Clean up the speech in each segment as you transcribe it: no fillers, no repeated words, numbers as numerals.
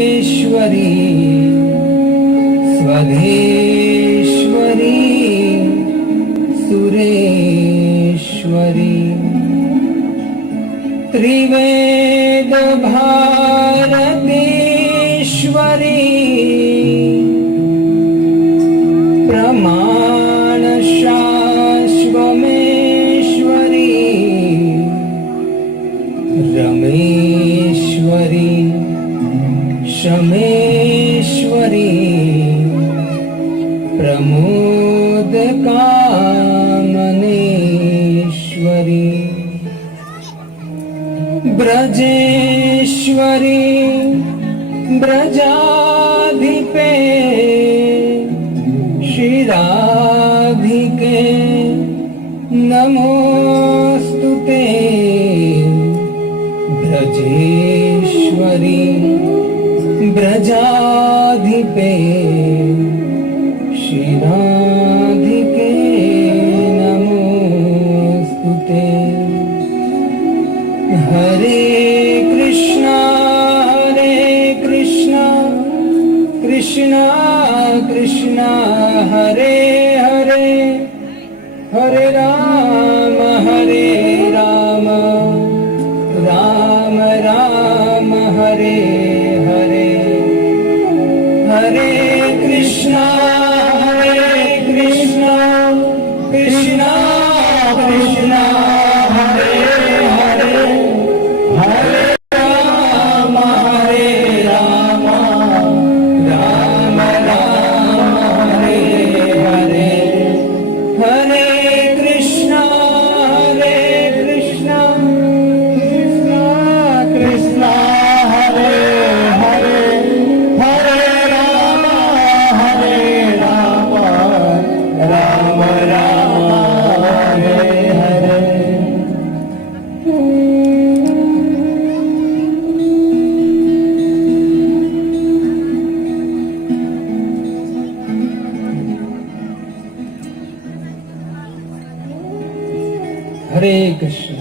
ईश्वरी स्वधेश्वरी सुरेश्वरी त्रिवेद भारतेश्वरी प्रमाण शाश्वमेश्वरी रमेश्वरी शमेश्वरी प्रमोद कामनेश्वरी ब्रजेश्वरी ब्रजाधिपे श्रीराधिके नमोस्तुते ब्रजेश्वरी ब्रजाधिपे श्रीराधिके नमोस्तुते। हरे कृष्णा कृष्णा कृष्णा हरे हरे हरे राम राम राम हरे हरे हरे कृष्णा कृष्णा कृष्णा हरे हरे हरे राम राम हरे हरे हरे कृष्णा कृष्णा कृष्णा हरे हरे हरे राम राम हरे हरे। हरे कृष्ण।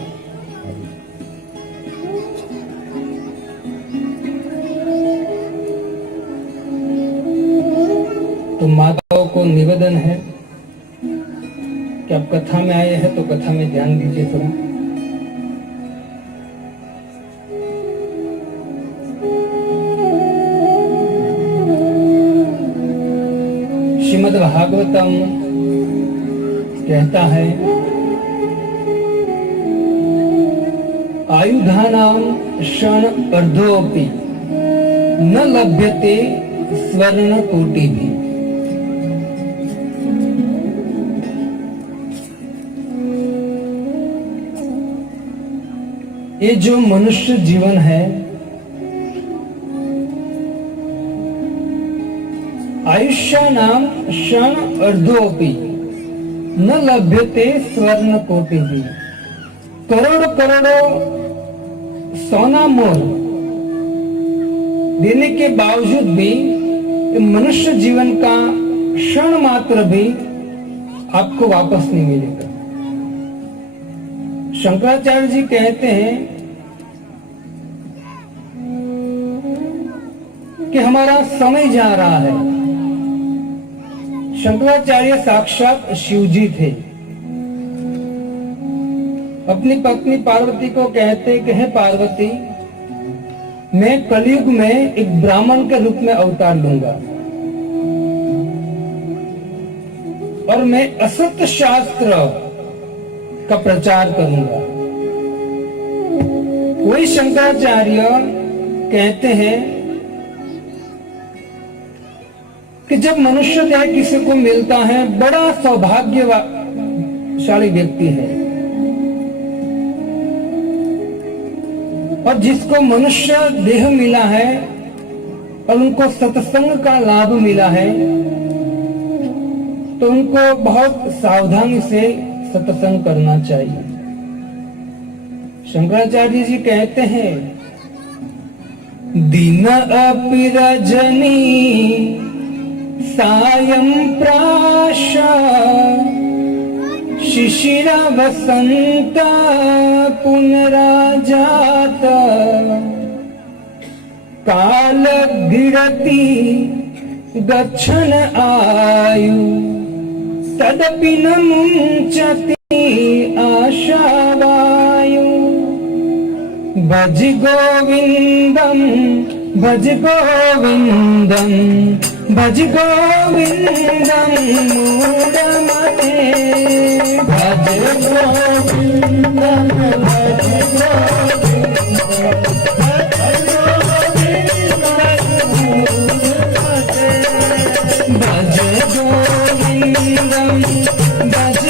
तो माताओं को निवेदन है कि आप कथा में आए हैं तो कथा में ध्यान दीजिए थोड़ा। श्रीमद् भागवतम कहता है आयुधानां क्षण अर्धोपि न लभ्यते स्वर्ण कोटि भी। ये जो मनुष्य जीवन है, आयुष्यानां क्षण अर्धोपि न लभ्यते स्वर्ण कोटि भी। करोड़ों करोड़ों सोना मोल देने के बावजूद भी मनुष्य जीवन का क्षण मात्र भी आपको वापस नहीं मिलेगा। शंकराचार्य जी कहते हैं कि हमारा समय जा रहा है। शंकराचार्य साक्षात शिव जी थे। अपनी पत्नी पार्वती को कहते कि हे पार्वती, मैं कलयुग में एक ब्राह्मण के रूप में अवतार लूंगा और मैं असत्य शास्त्र का प्रचार करूंगा। वही शंकराचार्य कहते हैं कि जब मनुष्य देह किसी को मिलता है, बड़ा सौभाग्यशाली व्यक्ति है। और जिसको मनुष्य देह मिला है और उनको सत्संग का लाभ मिला है, तो उनको बहुत सावधानी से सत्संग करना चाहिए। शंकराचार्य जी कहते हैं दिन अपि रजनी सायं प्राश शिशिर वसंत पुनराजात काल गिरती गच्छन आयु तदपि न मुंचति आशावायु भज गोविंदम भज गोविंदम भज गोविंदम मूढ़मते भज गोविंदम भज गोविंदम भज गोविंदम भज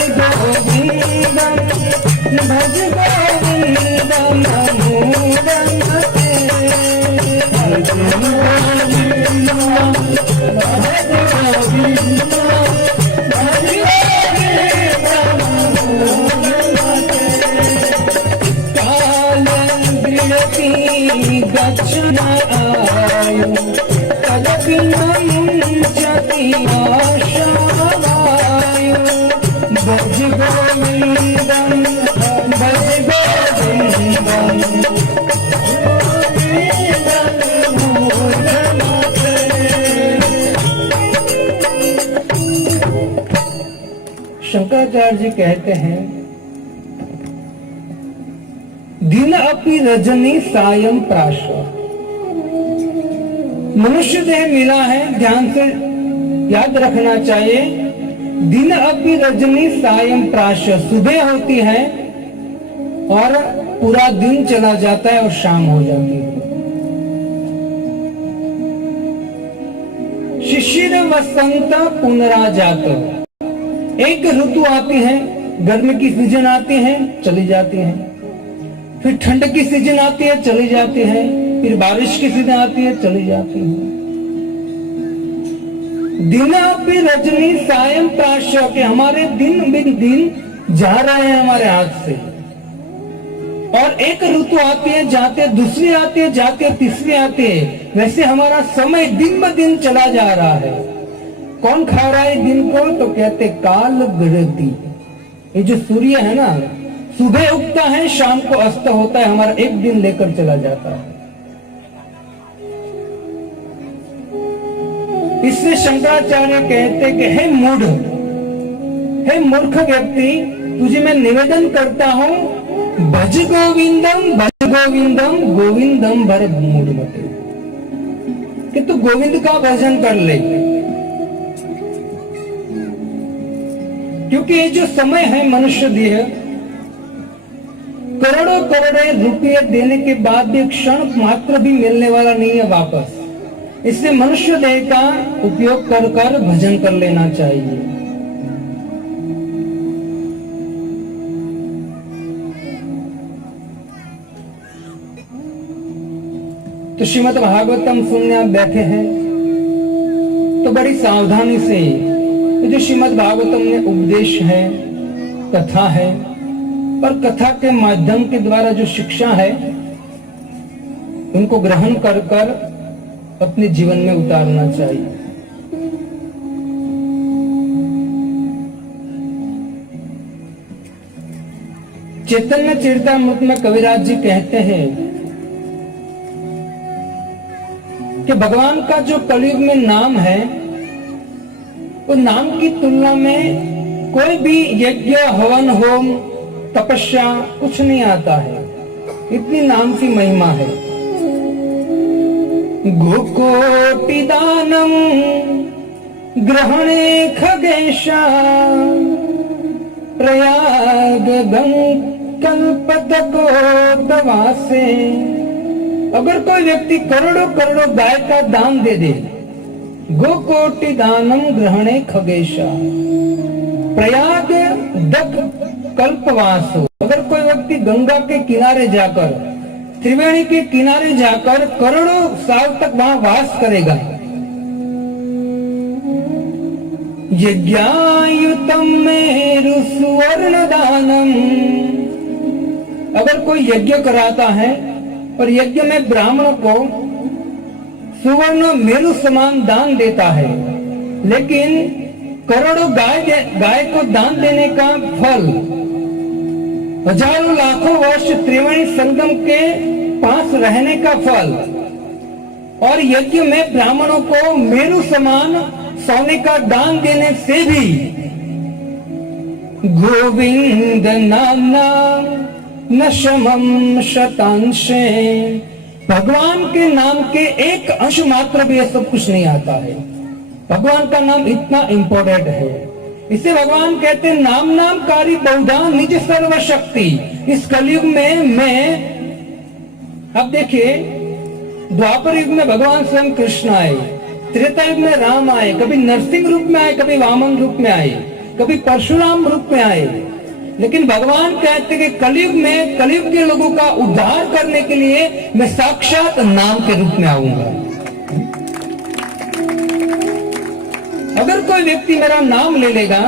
गोविंदम मूढ़मते भज गोविंदम भज गच्छन आयु तदपि न मुंचति आशावायु भज गोविंदम भज गोविंदम शंकराचार्य जी कहते हैं दिन अपि रजनी सायं प्राश। मनुष्य देह मिला है, ध्यान से याद रखना चाहिए। दिन अपि रजनी सायं प्राश, सुबह होती है और पूरा दिन चला जाता है और शाम हो जाती है। शिशिर वसंत पुनराजात, एक ऋतु आती है, गर्मी की सीजन आती है, चली जाती है, फिर ठंड की सीजन आती है, चली जाती है, फिर बारिश की सीजन आती है, चली जाती है। दिनापि रजनी सायं प्राश, के हमारे दिन बिन दिन जा रहे हैं हमारे हाथ से। और एक ऋतु आती है, जाते दूसरी आती है, जाते तीसरी आती है। वैसे हमारा समय दिन ब दिन चला जा रहा है। कौन खा रहा है दिन को? तो कहते काल गिरती। ये जो सूर्य है ना, सुबह उगता है, शाम को अस्त होता है, हमारा एक दिन लेकर चला जाता है। इससे शंकराचार्य कहते कि हे मूढ़, हे मूर्ख व्यक्ति, तुझे मैं निवेदन करता हूं, भज गोविंदम भज गोविंदम गोविंदम भर मूढ़ मते, कि तू गोविंद का भजन कर ले। क्योंकि ये जो समय है मनुष्य देह, करोड़ों करोड़ों रुपये देने के बाद भी एक क्षण मात्र भी मिलने वाला नहीं है वापस। इसलिए मनुष्य देह का उपयोग कर कर भजन कर लेना चाहिए। तो श्रीमद् भागवतम सुनने आप बैठे हैं तो बड़ी सावधानी से जो श्रीमद् भागवतम में उपदेश है, कथा है, और कथा के माध्यम के द्वारा जो शिक्षा है उनको ग्रहण कर कर अपने जीवन में उतारना चाहिए। चैतन्य चरितामृत में कविराज जी कहते हैं कि भगवान का जो कलयुग में नाम है, वो नाम की तुलना में कोई भी यज्ञ, हवन, होम, तपस्या कुछ नहीं आता है। इतनी नाम की महिमा है। गोकोटि दानम ग्रहणे खगेशा प्रयाग कल्पतको दवासे। अगर कोई व्यक्ति करोड़ों करोड़ों गाय का दान दे दे, गोकोटि दानम ग्रहणे खगेशा प्रयाग दक कल्पवासो, अगर कोई व्यक्ति गंगा के किनारे जाकर, त्रिवेणी के किनारे जाकर करोड़ों साल तक वहां वास करेगा, यज्ञायुतम मेरु सुवर्ण दानम, अगर कोई यज्ञ कराता है और यज्ञ में ब्राह्मण को सुवर्ण मेरु समान दान देता है, लेकिन करोड़ों गाय को दान देने का फल हजारों लाखों वर्ष त्रिवेणी संगम के पास रहने का फल और यज्ञ में ब्राह्मणों को मेरु समान सोने का दान देने से भी गोविंद नामना न शमम शतांशे, भगवान के नाम के एक अंश मात्र भी ये सब कुछ नहीं आता है। भगवान का नाम इतना इंपॉर्टेंट है, इसे भगवान कहते हैं नाम नामकारी बहुधा निज सर्वशक्ति। इस कलयुग में मैं, अब देखिए, द्वापर युग में भगवान स्वयं कृष्ण आए, त्रेता युग में राम आए, कभी नरसिंह रूप में आए, कभी वामन रूप में आए, कभी परशुराम रूप में आए, लेकिन भगवान कहते हैं कि कलयुग में, कलयुग के लोगों का उद्धार करने के लिए मैं साक्षात नाम के रूप में आऊंगा। अगर कोई व्यक्ति मेरा नाम ले लेगा,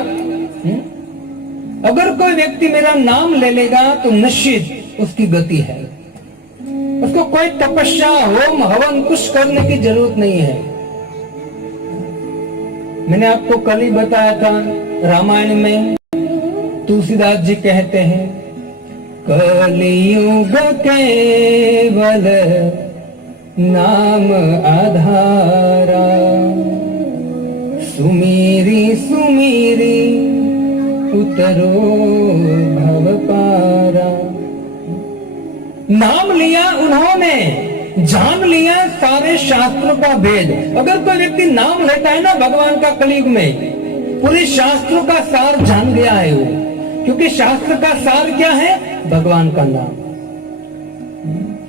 अगर कोई व्यक्ति मेरा नाम ले लेगा तो निश्चित उसकी गति है। उसको कोई तपस्या, होम, हवन कुछ करने की जरूरत नहीं है। मैंने आपको कल ही बताया था, रामायण में तुलसीदास जी कहते हैं, कलियुग केवल नाम आधारा, सुमीरी सुमीरी उतरो भव पारा। नाम लिया उन्होंने, जान लिया सारे शास्त्रों का भेद। अगर कोई व्यक्ति नाम लेता है ना भगवान का कलयुग में, पूरे शास्त्रों का सार जान गया है वो, क्योंकि शास्त्र का सार क्या है? भगवान का नाम।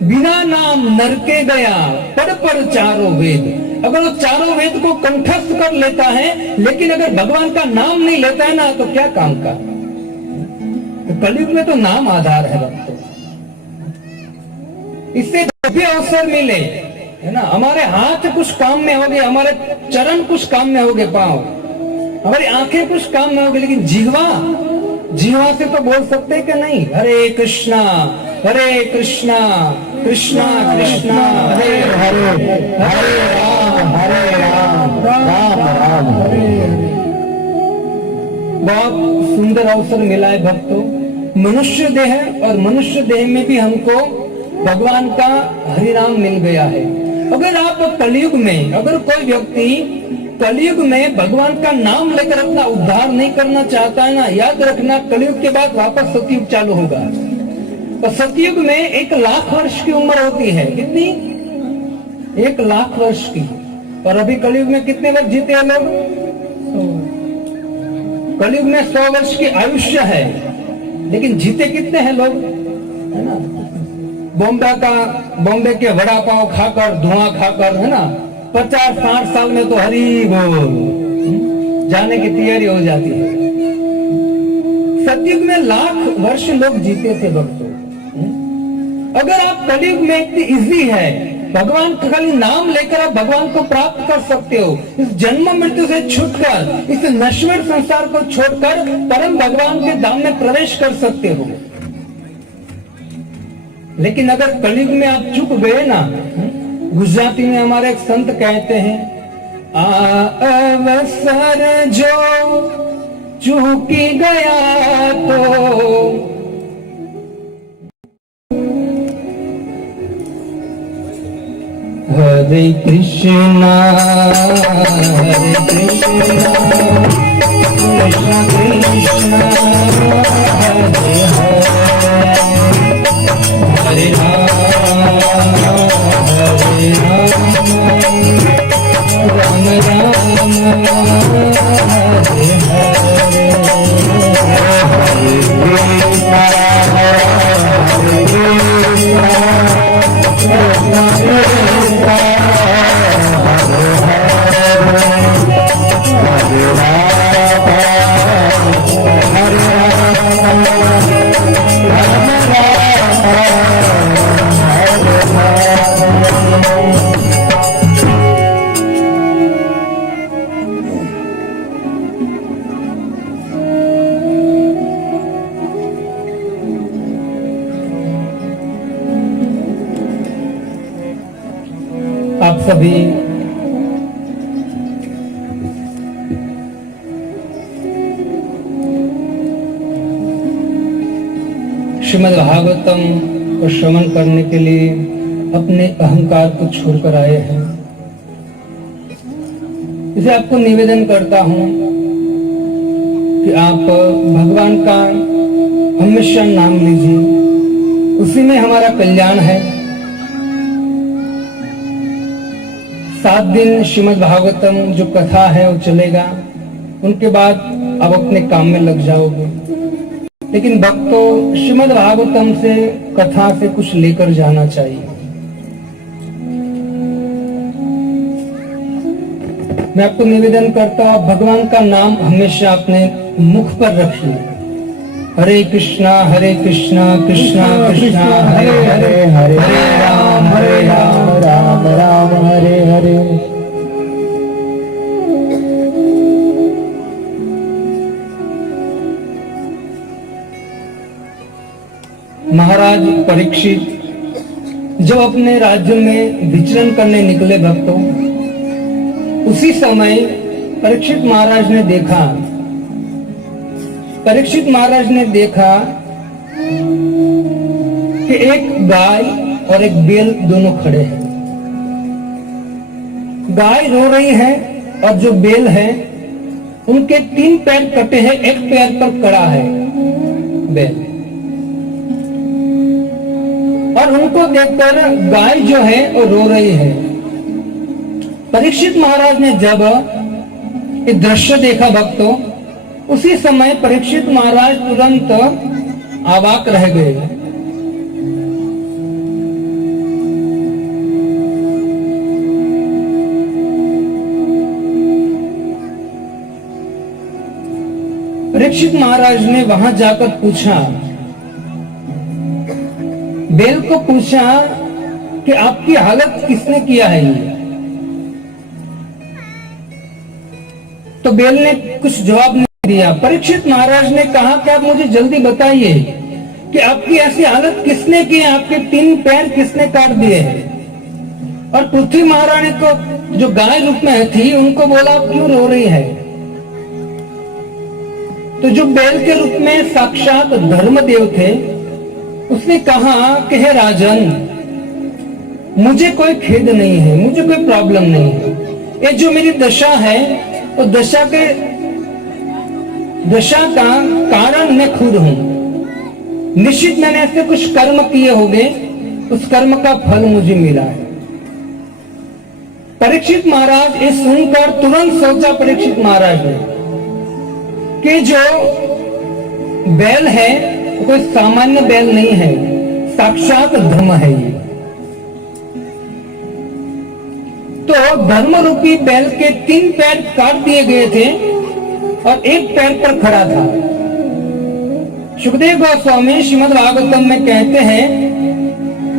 बिना नाम नरके गया पढ़ पढ़ चारों वेद। अगर वो चारों वेद को कंठस्थ कर लेता है, लेकिन अगर भगवान का नाम नहीं लेता है ना, तो क्या काम का? तो कलयुग में तो नाम आधार है भक्तों। इससे जब भी अवसर मिले, है ना, हमारे हाथ कुछ काम में हो गए, हमारे चरण कुछ काम में हो गए, पांव, हमारी आंखें कुछ काम में हो गई, लेकिन जीवा, जीवा से तो बोल सकते हैं कि नहीं? हरे कृष्णा कृष्णा कृष्णा हरे हरे, हरे राम राम राम हरे हरे। बहुत सुंदर अवसर मिला है भक्तों। मनुष्य देह, और मनुष्य देह में भी हमको भगवान का हरि नाम मिल गया है। अगर आप कलयुग में, अगर कोई व्यक्ति कलयुग में भगवान का नाम लेकर अपना उद्धार नहीं करना चाहता है ना, याद रखना, कलयुग के बाद वापस सतयुग चालू होगा। तो सतयुग में 1,00,000 वर्ष की उम्र होती है। कितनी? 1,00,000 वर्ष की। और अभी कलयुग में कितने वर्ष जीते हैं लोग? कलयुग में 100 वर्ष की आयुष्य है, लेकिन जीते कितने हैं लोग? है ना, बॉम्बे के वड़ा पाव खाकर, धुआं खाकर, है ना, 50-60 साल में तो हरी बोल जाने की तैयारी हो जाती है। सतयुग में 1,00,000 वर्ष लोग जीते थे भक्तों। अगर आप कलयुग में इतनी इजी है, भगवान का खाली नाम लेकर आप भगवान को प्राप्त कर सकते हो। इस जन्म मृत्यु से छूटकर, इस नश्वर संसार को छोड़कर परम भगवान के धाम में प्रवेश कर सकते हो। लेकिन अगर कलयुग में आप चूक गए ना, गुजराती में हमारे एक संत कहते हैं, अवसर जो चूकी गया तो हरे कृष्णा कृष्णा कृष्णा हरे हरे राम राम हरे हरे आप सभी श्रीमद् भागवतम को श्रवण करने के लिए अपने अहंकार को छोड़कर आए हैं। इसे आपको निवेदन करता हूं कि आप भगवान का हमेशा नाम लीजिए, उसी में हमारा कल्याण है। 7 दिन श्रीमद् भागवतम जो कथा है वो चलेगा, उनके बाद आप अपने काम में लग जाओगे। लेकिन भक्तों, श्रीमद् भागवतम से, कथा से कुछ लेकर जाना चाहिए। मैं आपको निवेदन करता हूं, भगवान का नाम हमेशा अपने मुख पर रखिए। हरे कृष्णा कृष्णा कृष्णा हरे हरे, हरे राम राम राम हरे हरे। महाराज परीक्षित जब अपने राज्य में विचरण करने निकले भक्तों, उसी समय परीक्षित महाराज ने देखा कि एक गाय और एक बैल दोनों खड़े हैं। गाय रो रही है और जो बैल है उनके 3 पैर कटे हैं, एक पैर पर कड़ा है बैल। और उनको देखकर गाय जो है वो रो रही है। परीक्षित महाराज ने जब ये दृश्य देखा भक्तों, उसी समय परीक्षित महाराज तुरंत अवाक रह गए। परीक्षित महाराज ने वहां जाकर पूछा, बैल को पूछा कि आपकी हालत किसने किया है ये? तो बैल ने कुछ जवाब नहीं दिया। परीक्षित महाराज ने कहा कि आप मुझे जल्दी बताइए कि आपकी ऐसी हालत किसने की है, आपके 3 पैर किसने काट दिए हैं? और पृथ्वी महारानी को जो गाय रूप में थी उनको बोला, आप क्यों रो रही है? तो जो बैल के रूप में साक्षात धर्मदेव थे, उसने कहा कि हे राजन, मुझे कोई खेद नहीं है, मुझे कोई प्रॉब्लम नहीं है। ये जो मेरी दशा है, वो दशा का कारण मैं खुद हूं। निश्चित मैंने ऐसे कुछ कर्म किए होंगे, उस कर्म का फल मुझे मिला है। परीक्षित महाराज ये सुनकर तुरंत सोचा परीक्षित महाराज ने कि जो बैल है कोई सामान्य बैल नहीं है, साक्षात धर्म है ये। तो धर्म रूपी बैल के 3 पैर काट दिए गए थे और एक पैर पर खड़ा था। सुखदेव गोस्वामी श्रीमद् भागवतम में कहते हैं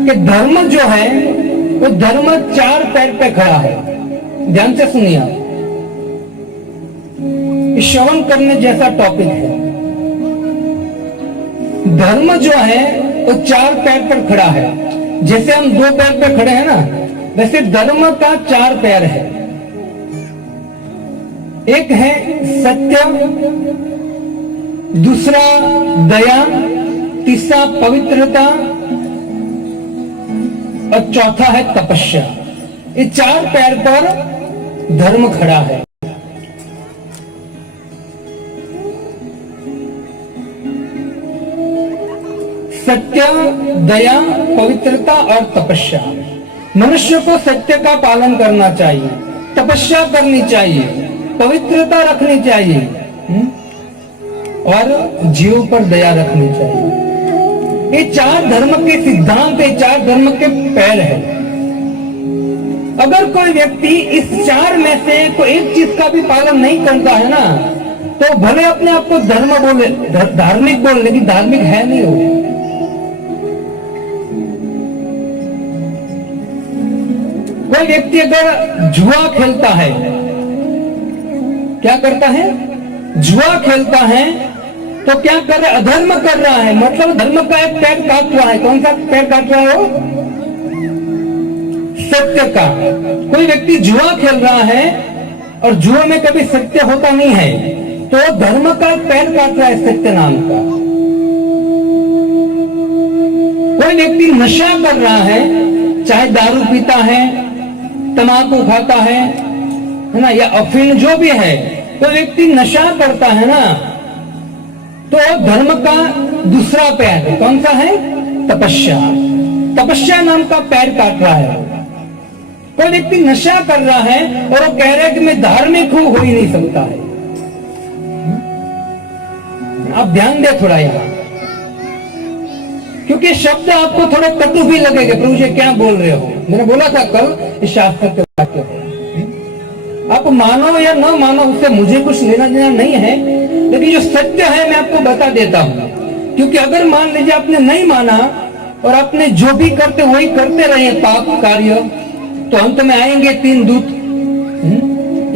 कि धर्म जो है वो धर्म 4 पैर पे खड़ा है। ध्यान से सुनिए आप, श्रवण करने जैसा टॉपिक है। धर्म जो है वो 4 पैर पर खड़ा है। जैसे हम 2 पैर पे खड़े हैं ना, वैसे धर्म का 4 पैर है। एक है सत्य, दूसरा दया, तीसरा पवित्रता और चौथा है तपस्या। ये 4 पैर पर धर्म खड़ा है। सत्य, दया, पवित्रता और तपस्या। मनुष्य को सत्य का पालन करना चाहिए, तपस्या करनी चाहिए, पवित्रता रखनी चाहिए और जीव पर दया रखनी चाहिए। ये 4 धर्म के सिद्धांत, ये 4 धर्म के पैर है। अगर कोई व्यक्ति इस 4 में से कोई एक चीज का भी पालन नहीं करता है ना, तो भले अपने आप को धर्म बोले, धार्मिक बोले, लेकिन धार्मिक है नहीं हो। कोई व्यक्ति अगर जुआ खेलता है, क्या करता है? जुआ खेलता है, तो क्या कर रहा है? अधर्म कर रहा है। मतलब धर्म का एक पैर काट रहा है। कौन सा पैर काट रहा है वो? सत्य का। कोई व्यक्ति जुआ खेल रहा है और जुआ में कभी सत्य होता नहीं है, तो धर्म का एक पैर काट रहा है, सत्य नाम का। कोई व्यक्ति नशा कर रहा है, चाहे दारू पीता है, तंबाकू खाता है, है ना, या अफीम जो भी है, तो व्यक्ति नशा करता है ना, तो धर्म का दूसरा पैर कौन सा है? तपस्या। तपस्या नाम का पैर काट रहा है। कोई व्यक्ति नशा कर रहा है और वो कह रहा है कि मैं धार्मिक हूं, हो ही नहीं सकता है। आप ध्यान दे थोड़ा यहां, क्योंकि शब्द आपको थोड़े कटु भी लगेंगे। प्रभु जी क्या बोल रहे हो? मैंने बोला था कल इस शास्त्र के वाक्य, आप मानो या न मानो उससे मुझे कुछ लेना देना नहीं है, लेकिन जो सत्य है मैं आपको बता देता हूं। क्योंकि अगर मान लीजिए आपने नहीं माना और आपने जो भी करते वही करते रहे पाप कार्य, तो अंत में आएंगे 3 दूत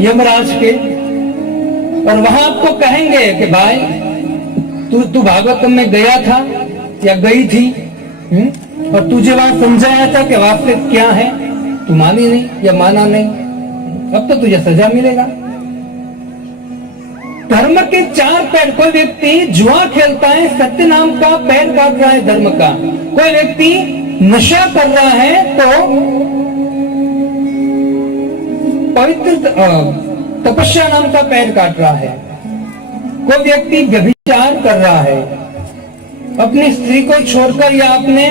यमराज के, और वहां आपको कहेंगे कि भाई तू भागवतम में गया था या गई थी, और तुझे वहां समझाया था कि वास्तविक क्या है, तू मानी नहीं या माना नहीं, अब तो तुझे सजा मिलेगा। धर्म के 4 पैर। कोई व्यक्ति जुआ खेलता है, सत्य नाम का पैर काट रहा है धर्म का। कोई व्यक्ति नशा कर रहा है तो पवित्र तपस्या नाम का पैर काट रहा है। कोई व्यक्ति व्यभिचार कर रहा है, अपनी स्त्री को छोड़कर या अपने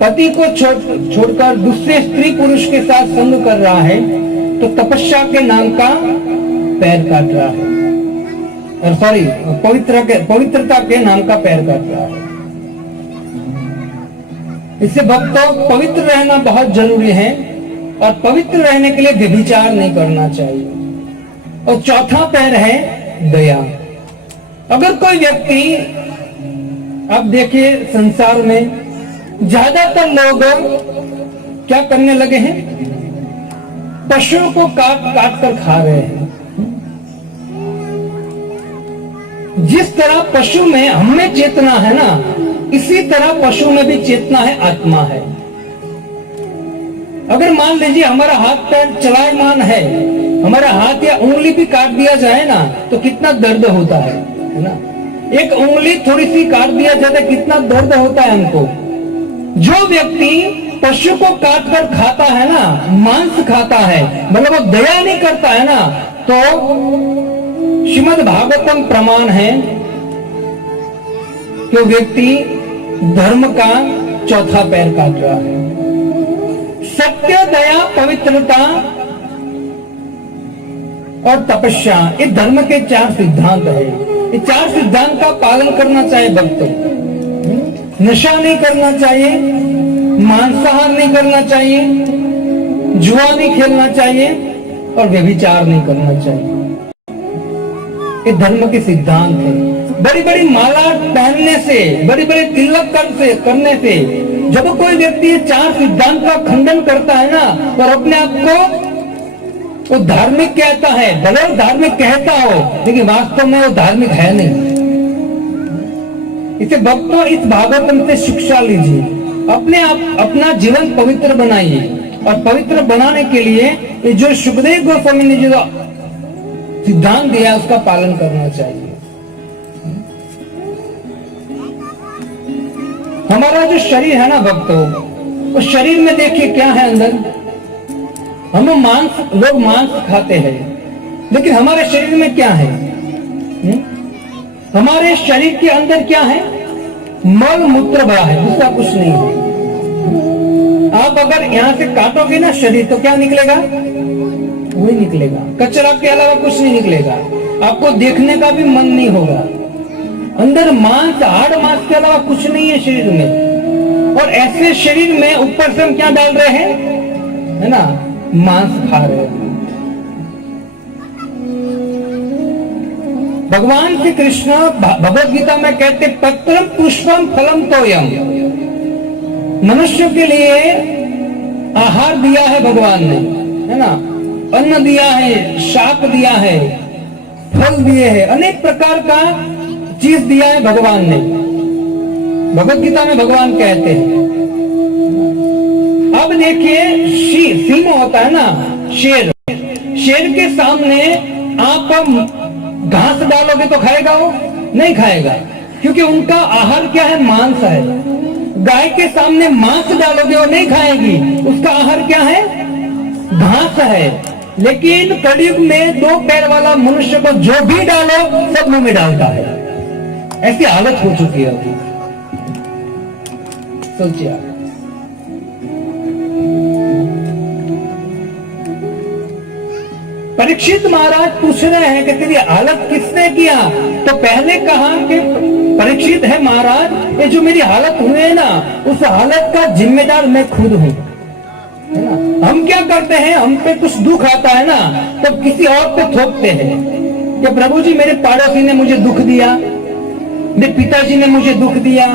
पति को छोड़कर दूसरे स्त्री पुरुष के साथ संग कर रहा है, तो तपस्या के नाम का पैर काट रहा है, और सॉरी पवित्रता के नाम का पैर काट रहा है। इससे भक्तों पवित्र रहना बहुत जरूरी है, और पवित्र रहने के लिए व्यभिचार नहीं करना चाहिए। और चौथा पैर है दया। अगर कोई व्यक्ति, आप देखिए संसार में ज्यादातर लोग क्या करने लगे हैं? पशुओं को काट कर खा रहे हैं। जिस तरह पशु में हमें चेतना है ना, इसी तरह पशु में भी चेतना है, आत्मा है। अगर मान लीजिए हमारा हाथ पैर चलायमान है, हमारा हाथ या उंगली भी काट दिया जाए ना, तो कितना दर्द होता है ना। एक उंगली थोड़ी सी काट दिया जाए तो कितना दर्द होता है हमको। जो व्यक्ति पशु को काट कर खाता है ना, मांस खाता है, मतलब वो दया नहीं करता है ना, तो श्रीमद् भागवतम प्रमाण है कि व्यक्ति धर्म का चौथा पैर काट रहा है। सत्य, दया, पवित्रता और तपस्या, ये धर्म के 4 सिद्धांत है। ये 4 सिद्धांत का पालन करना चाहिए भक्तों। नशा नहीं करना चाहिए, मांसाहार नहीं करना चाहिए, जुआ नहीं खेलना चाहिए, और व्यभिचार नहीं करना चाहिए। ये धर्म के सिद्धांत है। बड़ी बड़ी माला पहनने से, बड़ी बड़ी तिलक करने से जब कोई व्यक्ति ये 4 सिद्धांत का खंडन करता है ना, और अपने आप को वो धार्मिक कहता है, भले वो धार्मिक कहता हो, लेकिन वास्तव में वो धार्मिक है नहीं। इसे भक्तों इस भागवतम से शिक्षा लीजिए, अपने आप अपना जीवन पवित्र बनाइए, और पवित्र बनाने के लिए ये जो सुखदेव गोस्वामी ने जो सिद्धांत दिया उसका पालन करना चाहिए। हमारा जो शरीर है ना भक्तों, उस शरीर में देखिए क्या है अंदर। हम लोग मांस खाते हैं, लेकिन हमारे शरीर में क्या है? हमारे शरीर के अंदर क्या है? मल मूत्र भरा है, दूसरा कुछ नहीं है। आप अगर यहां से काटोगे ना शरीर, तो क्या निकलेगा? वही निकलेगा, कचरा के अलावा कुछ नहीं निकलेगा। आपको देखने का भी मन नहीं होगा। अंदर मांस, हाड़ मांस के अलावा कुछ नहीं है शरीर में। और ऐसे शरीर में ऊपर से हम क्या डाल रहे हैं, है ना, मांस खा रहे हैं। भगवान श्री कृष्ण भगवद गीता में कहते, पत्रम पुष्पम फलम तोयम। मनुष्य के लिए आहार दिया है भगवान ने, है ना, अन्न दिया है, शाक दिया है, फल दिए हैं, अनेक प्रकार का चीज दिया है भगवान ने। भगवद गीता में भगवान कहते हैं। अब देखिए सिंह होता है ना, शेर, शेर के सामने आप घास डालोगे तो खाएगा वो? नहीं खाएगा, क्योंकि उनका आहार क्या है? मांस है। गाय के सामने मांस डालोगे वो नहीं खाएगी, उसका आहार क्या है? घास है। लेकिन कलयुग में 2 पैर वाला मनुष्य को जो भी डालो सब मुंह में डालता है। ऐसी हालत हो चुकी है अभी। सोचिए आप। परीक्षित महाराज पूछ रहे हैं कि तेरी हालत किसने किया? तो पहले कहा कि परीक्षित है महाराज, ये जो मेरी हालत हुई है ना, उस हालत का जिम्मेदार मैं खुद हूं, है ना। हम क्या करते हैं, हम पे कुछ दुख आता है ना तो किसी और पे थोपते हैं कि प्रभु जी मेरे पड़ोसी ने मुझे दुख दिया, मेरे पिताजी ने मुझे दुख दिया,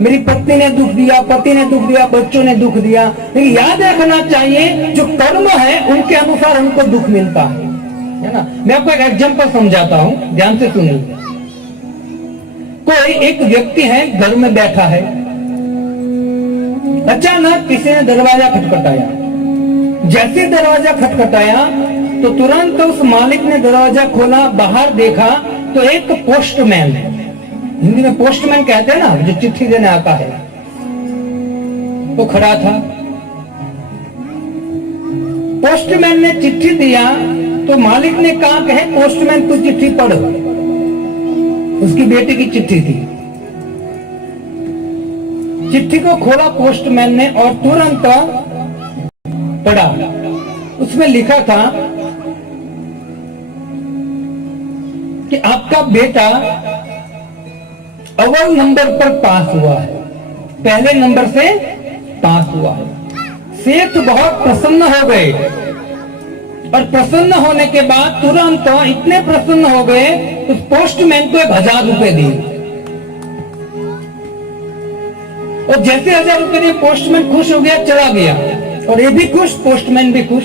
मेरी पत्नी ने दुख दिया, पति ने दुख दिया, बच्चों ने दुख दिया। लेकिन याद रखना चाहिए जो कर्म है उनके अनुसार हमको दुख मिलता है ना। मैं आपको एक एग्जांपल समझाता हूं, ध्यान से सुनिए। कोई एक व्यक्ति है, घर में बैठा है, अचानक किसी ने दरवाजा खटखटाया। जैसे दरवाजा खटखटाया तो तुरंत उस मालिक ने दरवाजा खोला, बाहर देखा तो एक पोस्टमैन, हिंदी में पोस्टमैन कहते हैं ना, जो चिट्ठी देने आता है, वो खड़ा था। पोस्टमैन ने चिट्ठी दिया तो मालिक ने कहा कि पोस्टमैन तू चिट्ठी पढ़। उसकी बेटी की चिट्ठी थी। चिट्ठी को खोला पोस्टमैन ने और तुरंत पढ़ा। उसमें लिखा था कि आपका बेटा अव्वल नंबर पर पास हुआ है, पहले नंबर से पास हुआ है। सेठ बहुत प्रसन्न हो गए और प्रसन्न होने के बाद तुरंत इतने प्रसन्न हो गए उस पोस्टमैन को 1000 रुपए दिए। और जैसे 1000 रुपए दिए पोस्टमैन खुश हो गया, चला गया। और ये भी खुश, पोस्टमैन भी खुश।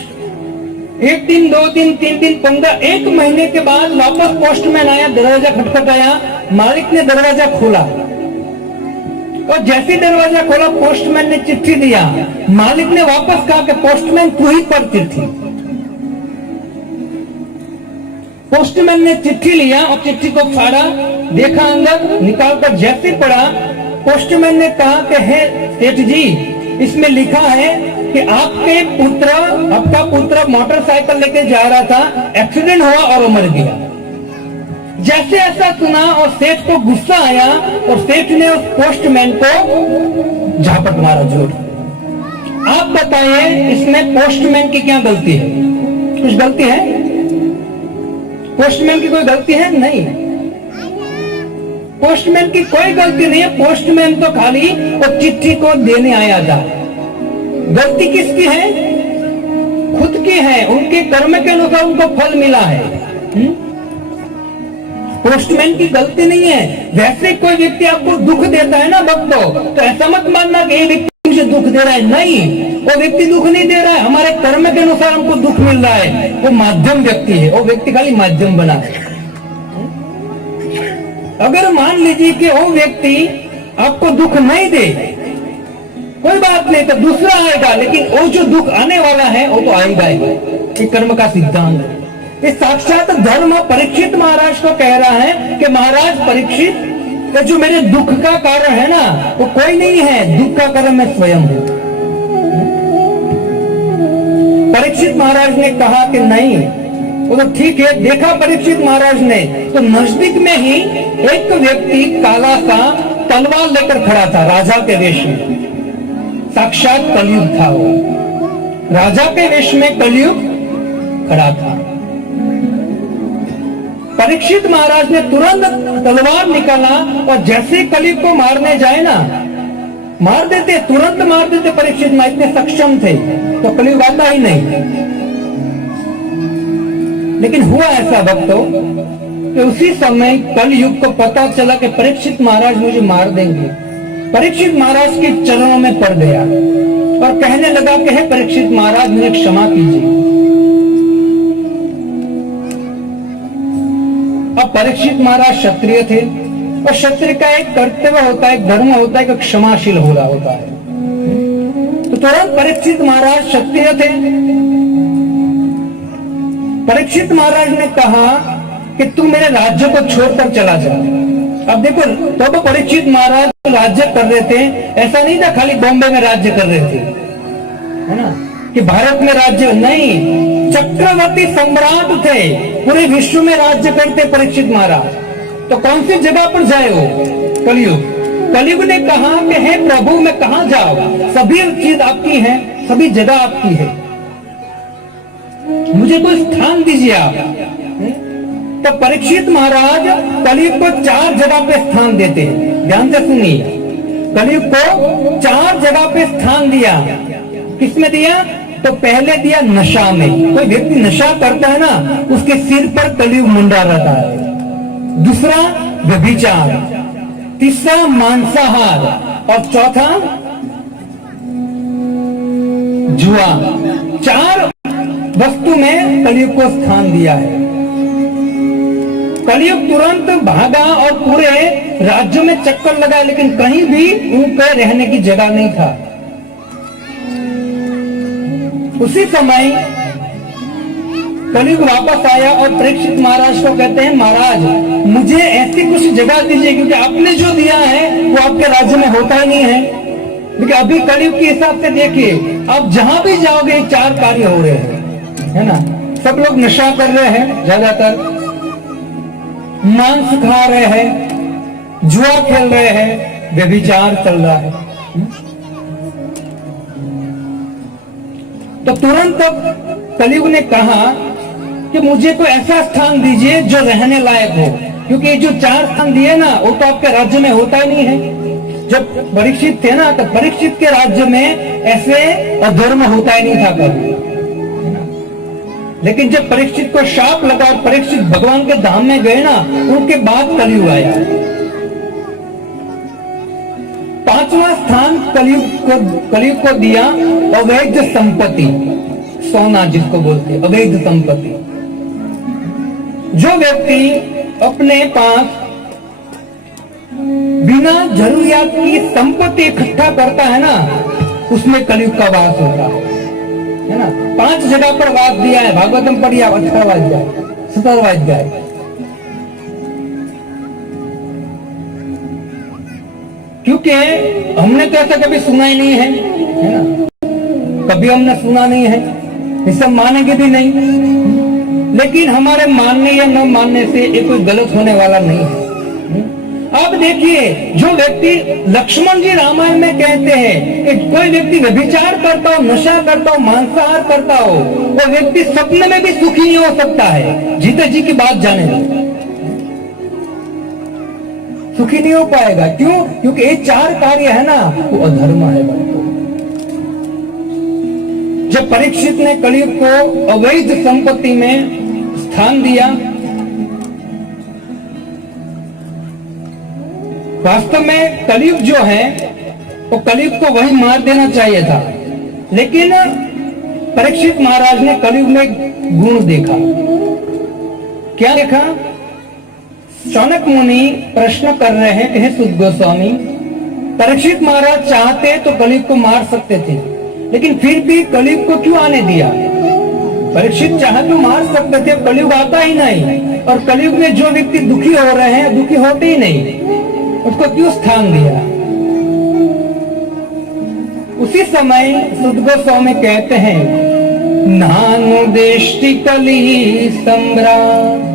1 दिन, 2 दिन, 3 दिन, 15, 1 महीने के बाद वापस पोस्टमैन आया, दरवाजा खटखटाया, मालिक ने दरवाजा खोला और जैसे दरवाजा खोला पोस्टमैन ने चिट्ठी दिया। मालिक ने वापस कहा कि पोस्टमैन तू ही पढ़ चिट्ठी। पोस्टमैन ने चिट्ठी लिया और चिट्ठी को फाड़ा, देखा, अंदर निकालकर जैसे पढ़ा, पोस्टमैन ने कहा कि हे सेठ जी, इसमें लिखा है कि आपका पुत्र मोटरसाइकिल लेके जा रहा था, एक्सीडेंट हुआ और वो मर गया। जैसे ऐसा सुना और सेठ को गुस्सा आया और सेठ ने उस पोस्टमैन को झापट मारा जोर। आप बताइए इसमें पोस्टमैन की क्या गलती है? कुछ गलती है? पोस्टमैन की कोई गलती है? नहीं, पोस्टमैन की कोई गलती नहीं है। पोस्टमैन तो खाली वो चिट्ठी को देने आया था। गलती किसकी है? खुद की है। उनके कर्म के अनुसार उनको फल मिला है। पोस्टमैन की गलती नहीं है। वैसे कोई व्यक्ति आपको दुख देता है ना भक्तों, तो ऐसा मत मानना कि ये व्यक्ति मुझे दुख दे रहा है। नहीं, वो व्यक्ति दुख नहीं दे रहा है, हमारे कर्म के अनुसार हमको दुख मिल रहा है। वो माध्यम व्यक्ति है, वो व्यक्ति खाली माध्यम बना है। अगर मान लीजिए कि वो व्यक्ति आपको दुख नहीं दे, कोई बात नहीं, तो दूसरा आएगा, लेकिन वो जो दुख आने वाला है वो तो आएगा ही। ये कर्म का सिद्धांत है। ये साक्षात धर्म परीक्षित महाराज को कह रहा है कि महाराज परीक्षित, जो मेरे दुख का कारण है ना, वो कोई नहीं है, दुख का कारण मैं स्वयं हूं। परीक्षित महाराज ने कहा कि नहीं, वो तो ठीक है। देखा परीक्षित महाराज ने तो नजदीक में ही एक व्यक्ति काला सा तलवार लेकर खड़ा था, राजा के वेश में। साक्षात कलयुग था वो, राजा के वेश में कलयुग खड़ा था। परीक्षित महाराज ने तुरंत तलवार निकाला और जैसे कलयुग को मारने जाए ना, मार देते, तुरंत मार देते। परीक्षित महाराज इतने सक्षम थे, तो कलयुग आता ही नहीं। लेकिन हुआ ऐसा भक्तों कि उसी समय कलयुग को पता चला कि परीक्षित महाराज मुझे मार देंगे। परीक्षित महाराज के चरणों में पड़ गया और कहने लगा कि हे परीक्षित महाराज, मुझे क्षमा कीजिए। अब परीक्षित महाराज क्षत्रिय थे और क्षत्रिय का एक कर्तव्य होता है, धर्म होता है कि क्षमाशील हो रहा होता है। तो तुरंत परीक्षित महाराज क्षत्रिय थे। परीक्षित महाराज ने कहा कि तू मेरे राज्य को छोड़कर चला जा। अब देखो, तो परीक्षित महाराज राज्य कर रहे थे, ऐसा नहीं था खाली बॉम्बे में राज्य कर रहे थे, है ना। कि भारत में राज्य नहीं, चक्रवर्ती सम्राट थे, पूरे विश्व में राज्य करते परीक्षित महाराज। तो कौन सी जगह पर जाए वो? कलयुग। कलयुग ने कहा कि हे प्रभु मैं कहां जाऊं, सभी चीज आपकी है, सभी जगह आपकी है, मुझे कोई स्थान दीजिए आप। तो परीक्षित महाराज कलयुग को 4 जगह पे स्थान देते हैं। ध्यान से सुनिए, कलयुग को 4 जगह पे स्थान दिया। किसमें दिया? तो पहले दिया नशा में। कोई व्यक्ति नशा करता है ना, उसके सिर पर कलयुग मुंडा रहता है। दूसरा व्यभिचार, तीसरा मांसाहार, और चौथा जुआ। 4 वस्तु में कलयुग को स्थान दिया है। कलयुग तुरंत भागा और पूरे राज्यों में चक्कर लगाया, लेकिन कहीं भी उनके रहने की जगह नहीं था। उसी समय कलयुग वापस आया और परीक्षित महाराज को कहते हैं, महाराज मुझे ऐसी कुछ जगह दीजिए, क्योंकि आपने जो दिया है वो आपके राज्य में होता ही नहीं है। क्योंकि अभी कलयुग के हिसाब से देखिए, आप जहां भी जाओगे 4 कार्य हो रहे हैं, है ना। सब लोग नशा कर रहे हैं, ज्यादातर मांस खा रहे हैं, जुआ खेल रहे हैं, व्यभिचार चल रहा है। तो तुरंत कलयुग ने कहा कि मुझे कोई ऐसा स्थान दीजिए जो रहने लायक हो, क्योंकि जो 4 स्थान दिए ना वो तो आपके राज्य में होता ही नहीं है। जब परीक्षित थे ना, तो परीक्षित के राज्य में ऐसे अधर्म होता ही नहीं था कभी। लेकिन जब परीक्षित को शाप लगा और परीक्षित भगवान के धाम में गए ना, उनके बाद कलयुग आया। 5वां स्थान कलयुग को दिया अवैध संपत्ति, सोना जिसको बोलते हैं, अवैध संपत्ति। जो व्यक्ति अपने पास बिना जरूरियात की संपत्ति इकट्ठा करता है ना, उसमें कलयुग का वास होता है ना। 5 जगह पर वास दिया है, भागवतम पढ़िए 18वां अध्याय 17वां अध्याय। क्योंकि हमने तो ऐसा कभी सुना ही नहीं है ना, कभी हमने सुना नहीं है, ये सब मानेंगे भी नहीं। लेकिन हमारे मानने या न मानने से ये कोई गलत होने वाला नहीं है। अब देखिए, जो व्यक्ति लक्ष्मण जी रामायण में कहते हैं कि कोई व्यक्ति व्यभिचार करता हो, नशा करता हो, मांसाहार करता हो, वो व्यक्ति सपने में भी सुखी नहीं हो सकता है। जीते जी की बात जाने दो, सुखी नहीं हो पाएगा। क्यों? क्योंकि ये 4 कार्य है ना, वो अधर्म है। जब परीक्षित ने कलयुग को अवैध संपत्ति में स्थान दिया, वास्तव में कलयुग जो है वो कलयुग को वही मार देना चाहिए था, लेकिन परीक्षित महाराज ने कलयुग में गुण देखा। क्या देखा? शौनक मुनि प्रश्न कर रहे हैं कि हे सुत गोस्वामी, परीक्षित महाराज चाहते तो कलयुग को मार सकते थे, लेकिन फिर भी कलयुग को क्यों आने दिया? परीक्षित चाहे तो मार सकते थे, कलयुग आता ही नहीं। और कलयुग में जो व्यक्ति दुखी हो रहे हैं, दुखी होते ही नहीं, उसको क्यों स्थान दिया? उसी समय सुत गोस्वामी कहते हैं, नानु देष्टि कली सम्राट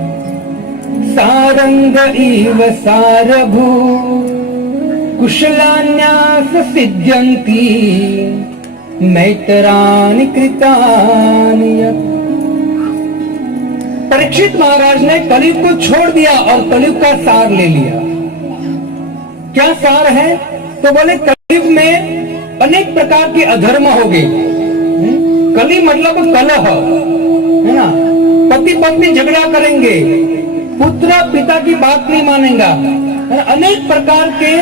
सारंग इव सारभू कुशलान्यास सिद्ध्यन्ति मैत्रानि कृतानि। परीक्षित महाराज ने कलयुग को छोड़ दिया और कलयुग का सार ले लिया। क्या सार है? तो बोले कलयुग में अनेक प्रकार के अधर्म हो गए। कली मतलब कलह, है ना। पति पत्नी झगड़ा करेंगे, पुत्र पिता की बात नहीं मानेगा, अनेक प्रकार के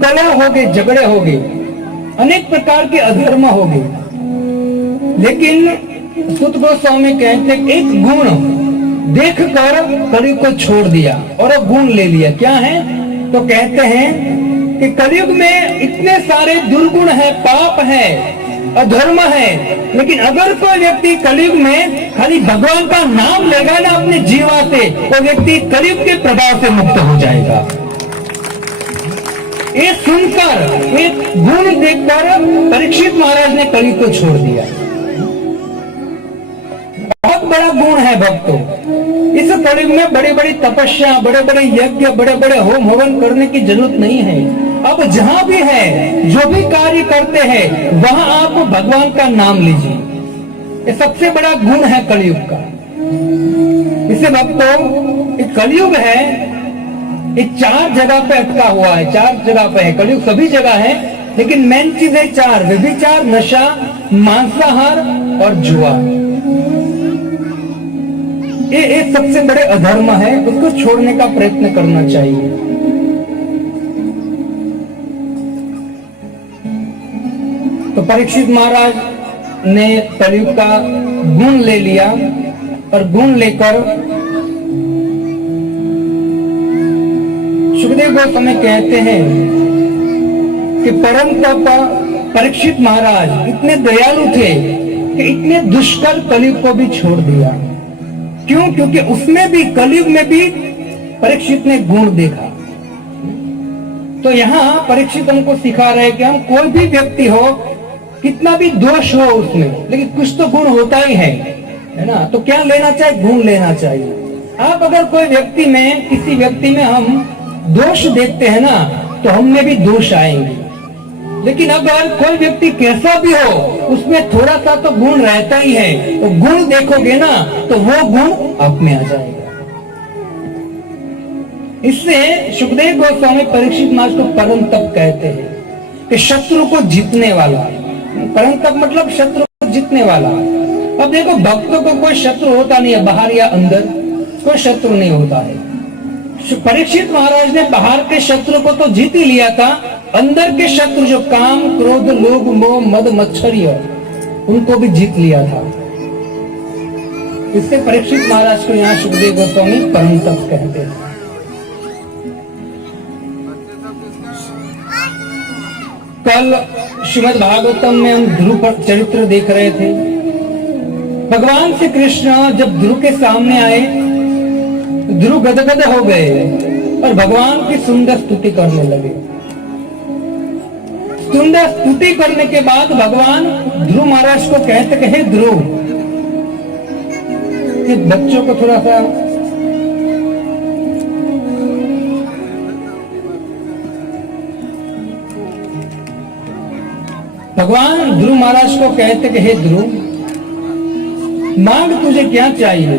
कलह हो गए, झगड़े हो गए, अनेक प्रकार के अधर्म हो गए। लेकिन सुत गोस्वामी कहते एक गुण देखकर कलयुग को छोड़ दिया और अब गुण ले लिया। क्या है? तो कहते हैं कि कलयुग में इतने सारे दुर्गुण है, पाप है, अधर्म है, लेकिन अगर कोई व्यक्ति कलयुग में खाली भगवान का नाम लेगा ना अपने जीवा से, वो व्यक्ति कलयुग के प्रभाव से मुक्त हो जाएगा। ये सुनकर, एक गुण देखकर परीक्षित महाराज ने कलयुग को छोड़ दिया। बड़ा गुण है भक्तों। इस कलयुग में बड़ी बड़ी तपस्या, बड़े बड़े यज्ञ, बड़े बड़े होम हवन करने की जरूरत नहीं है। अब जहां भी है, जो भी कार्य करते हैं, वहां आप भगवान का नाम लीजिए। ये सबसे बड़ा गुण है कलयुग का। इसे भक्तों, ये कलयुग है, ये 4 जगह पे अटका हुआ है, 4 जगह पे है कलयुग। सभी जगह है, लेकिन मेन चीज है 4: व्यभिचार, नशा, मांसाहार और जुआ। ये सबसे बड़े अधर्म है, उसको छोड़ने का प्रयत्न करना चाहिए। तो परीक्षित महाराज ने कलयुग का गुण ले लिया, और गुण लेकर सुखदेव गोस्वामी कहते हैं कि परम तप परीक्षित महाराज इतने दयालु थे कि इतने दुष्कर कलयुग को भी छोड़ दिया। क्यों? क्योंकि उसमें भी, कलयुग में भी परीक्षित ने गुण देखा। तो यहाँ परीक्षित हमको सिखा रहे कि हम कोई भी व्यक्ति हो, कितना भी दोष हो उसमें, लेकिन कुछ तो गुण होता ही है ना। तो क्या लेना चाहिए? गुण लेना चाहिए। आप अगर कोई व्यक्ति में, किसी व्यक्ति में हम दोष देखते हैं ना, तो हम में भी दोष आएंगे। लेकिन अगर कोई व्यक्ति कैसा भी हो, उसमें थोड़ा सा तो गुण रहता ही है, तो गुण देखोगे ना, तो वो गुण आप में आ जाएगा। इससे सुखदेव गोस्वामी परीक्षित महाराज को परम तप कहते हैं कि शत्रु को जीतने वाला। परम तप मतलब शत्रु को जीतने वाला। अब देखो, भक्तों को कोई शत्रु होता नहीं है, बाहर या अंदर कोई शत्रु नहीं होता है। परीक्षित महाराज ने बाहर के शत्रु को तो जीत ही लिया था, अंदर के शत्रु जो काम, क्रोध, लोभ, मोह, मद, मच्छरिया, उनको भी जीत लिया था। इससे परीक्षित महाराज को यहाँ सुखदेव गोस्वामी परम तप कहते हैं। कल श्रीमद् भागवतम में हम ध्रुव चरित्र देख रहे थे। भगवान श्री कृष्ण जब ध्रुव के सामने आए, ध्रुव गदगद हो गए और भगवान की सुंदर स्तुति करने लगे। सुंदर स्तुति करने के बाद भगवान ध्रुव महाराज को कहते कि हे ध्रुव, कि बच्चों को थोड़ा सा भगवान ध्रुव महाराज को कहते कि हे ध्रुव, मांग, तुझे क्या चाहिए?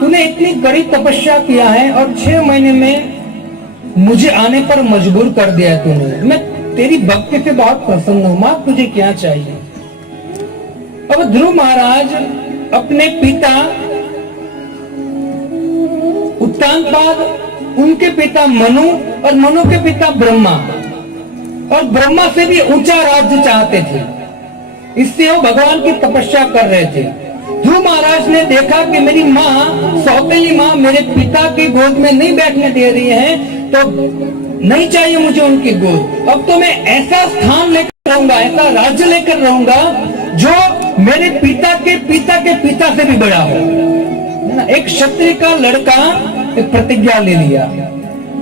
तूने इतनी कड़ी तपस्या किया है और 6 महीने में मुझे आने पर मजबूर कर दिया तूने। मैं तेरी भक्ति से बहुत प्रसन्न हूं, मां तुझे क्या चाहिए? अब ध्रुव महाराज अपने पिता उत्तानपाद, उनके पिता मनु और मनु के पिता ब्रह्मा, और ब्रह्मा से भी ऊंचा राज्य चाहते थे। इससे वो भगवान की तपस्या कर रहे थे। ध्रुव महाराज ने देखा कि मेरी माँ, सौतेली माँ, मेरे पिता की गोद में नहीं बैठने दे रही है, तो नहीं चाहिए मुझे उनकी गोद। अब तो मैं ऐसा स्थान लेकर रहूंगा, ऐसा राज्य लेकर रहूंगा जो मेरे पिता के पिता से भी बड़ा हो। एक क्षत्रिय का लड़का एक प्रतिज्ञा ले लिया।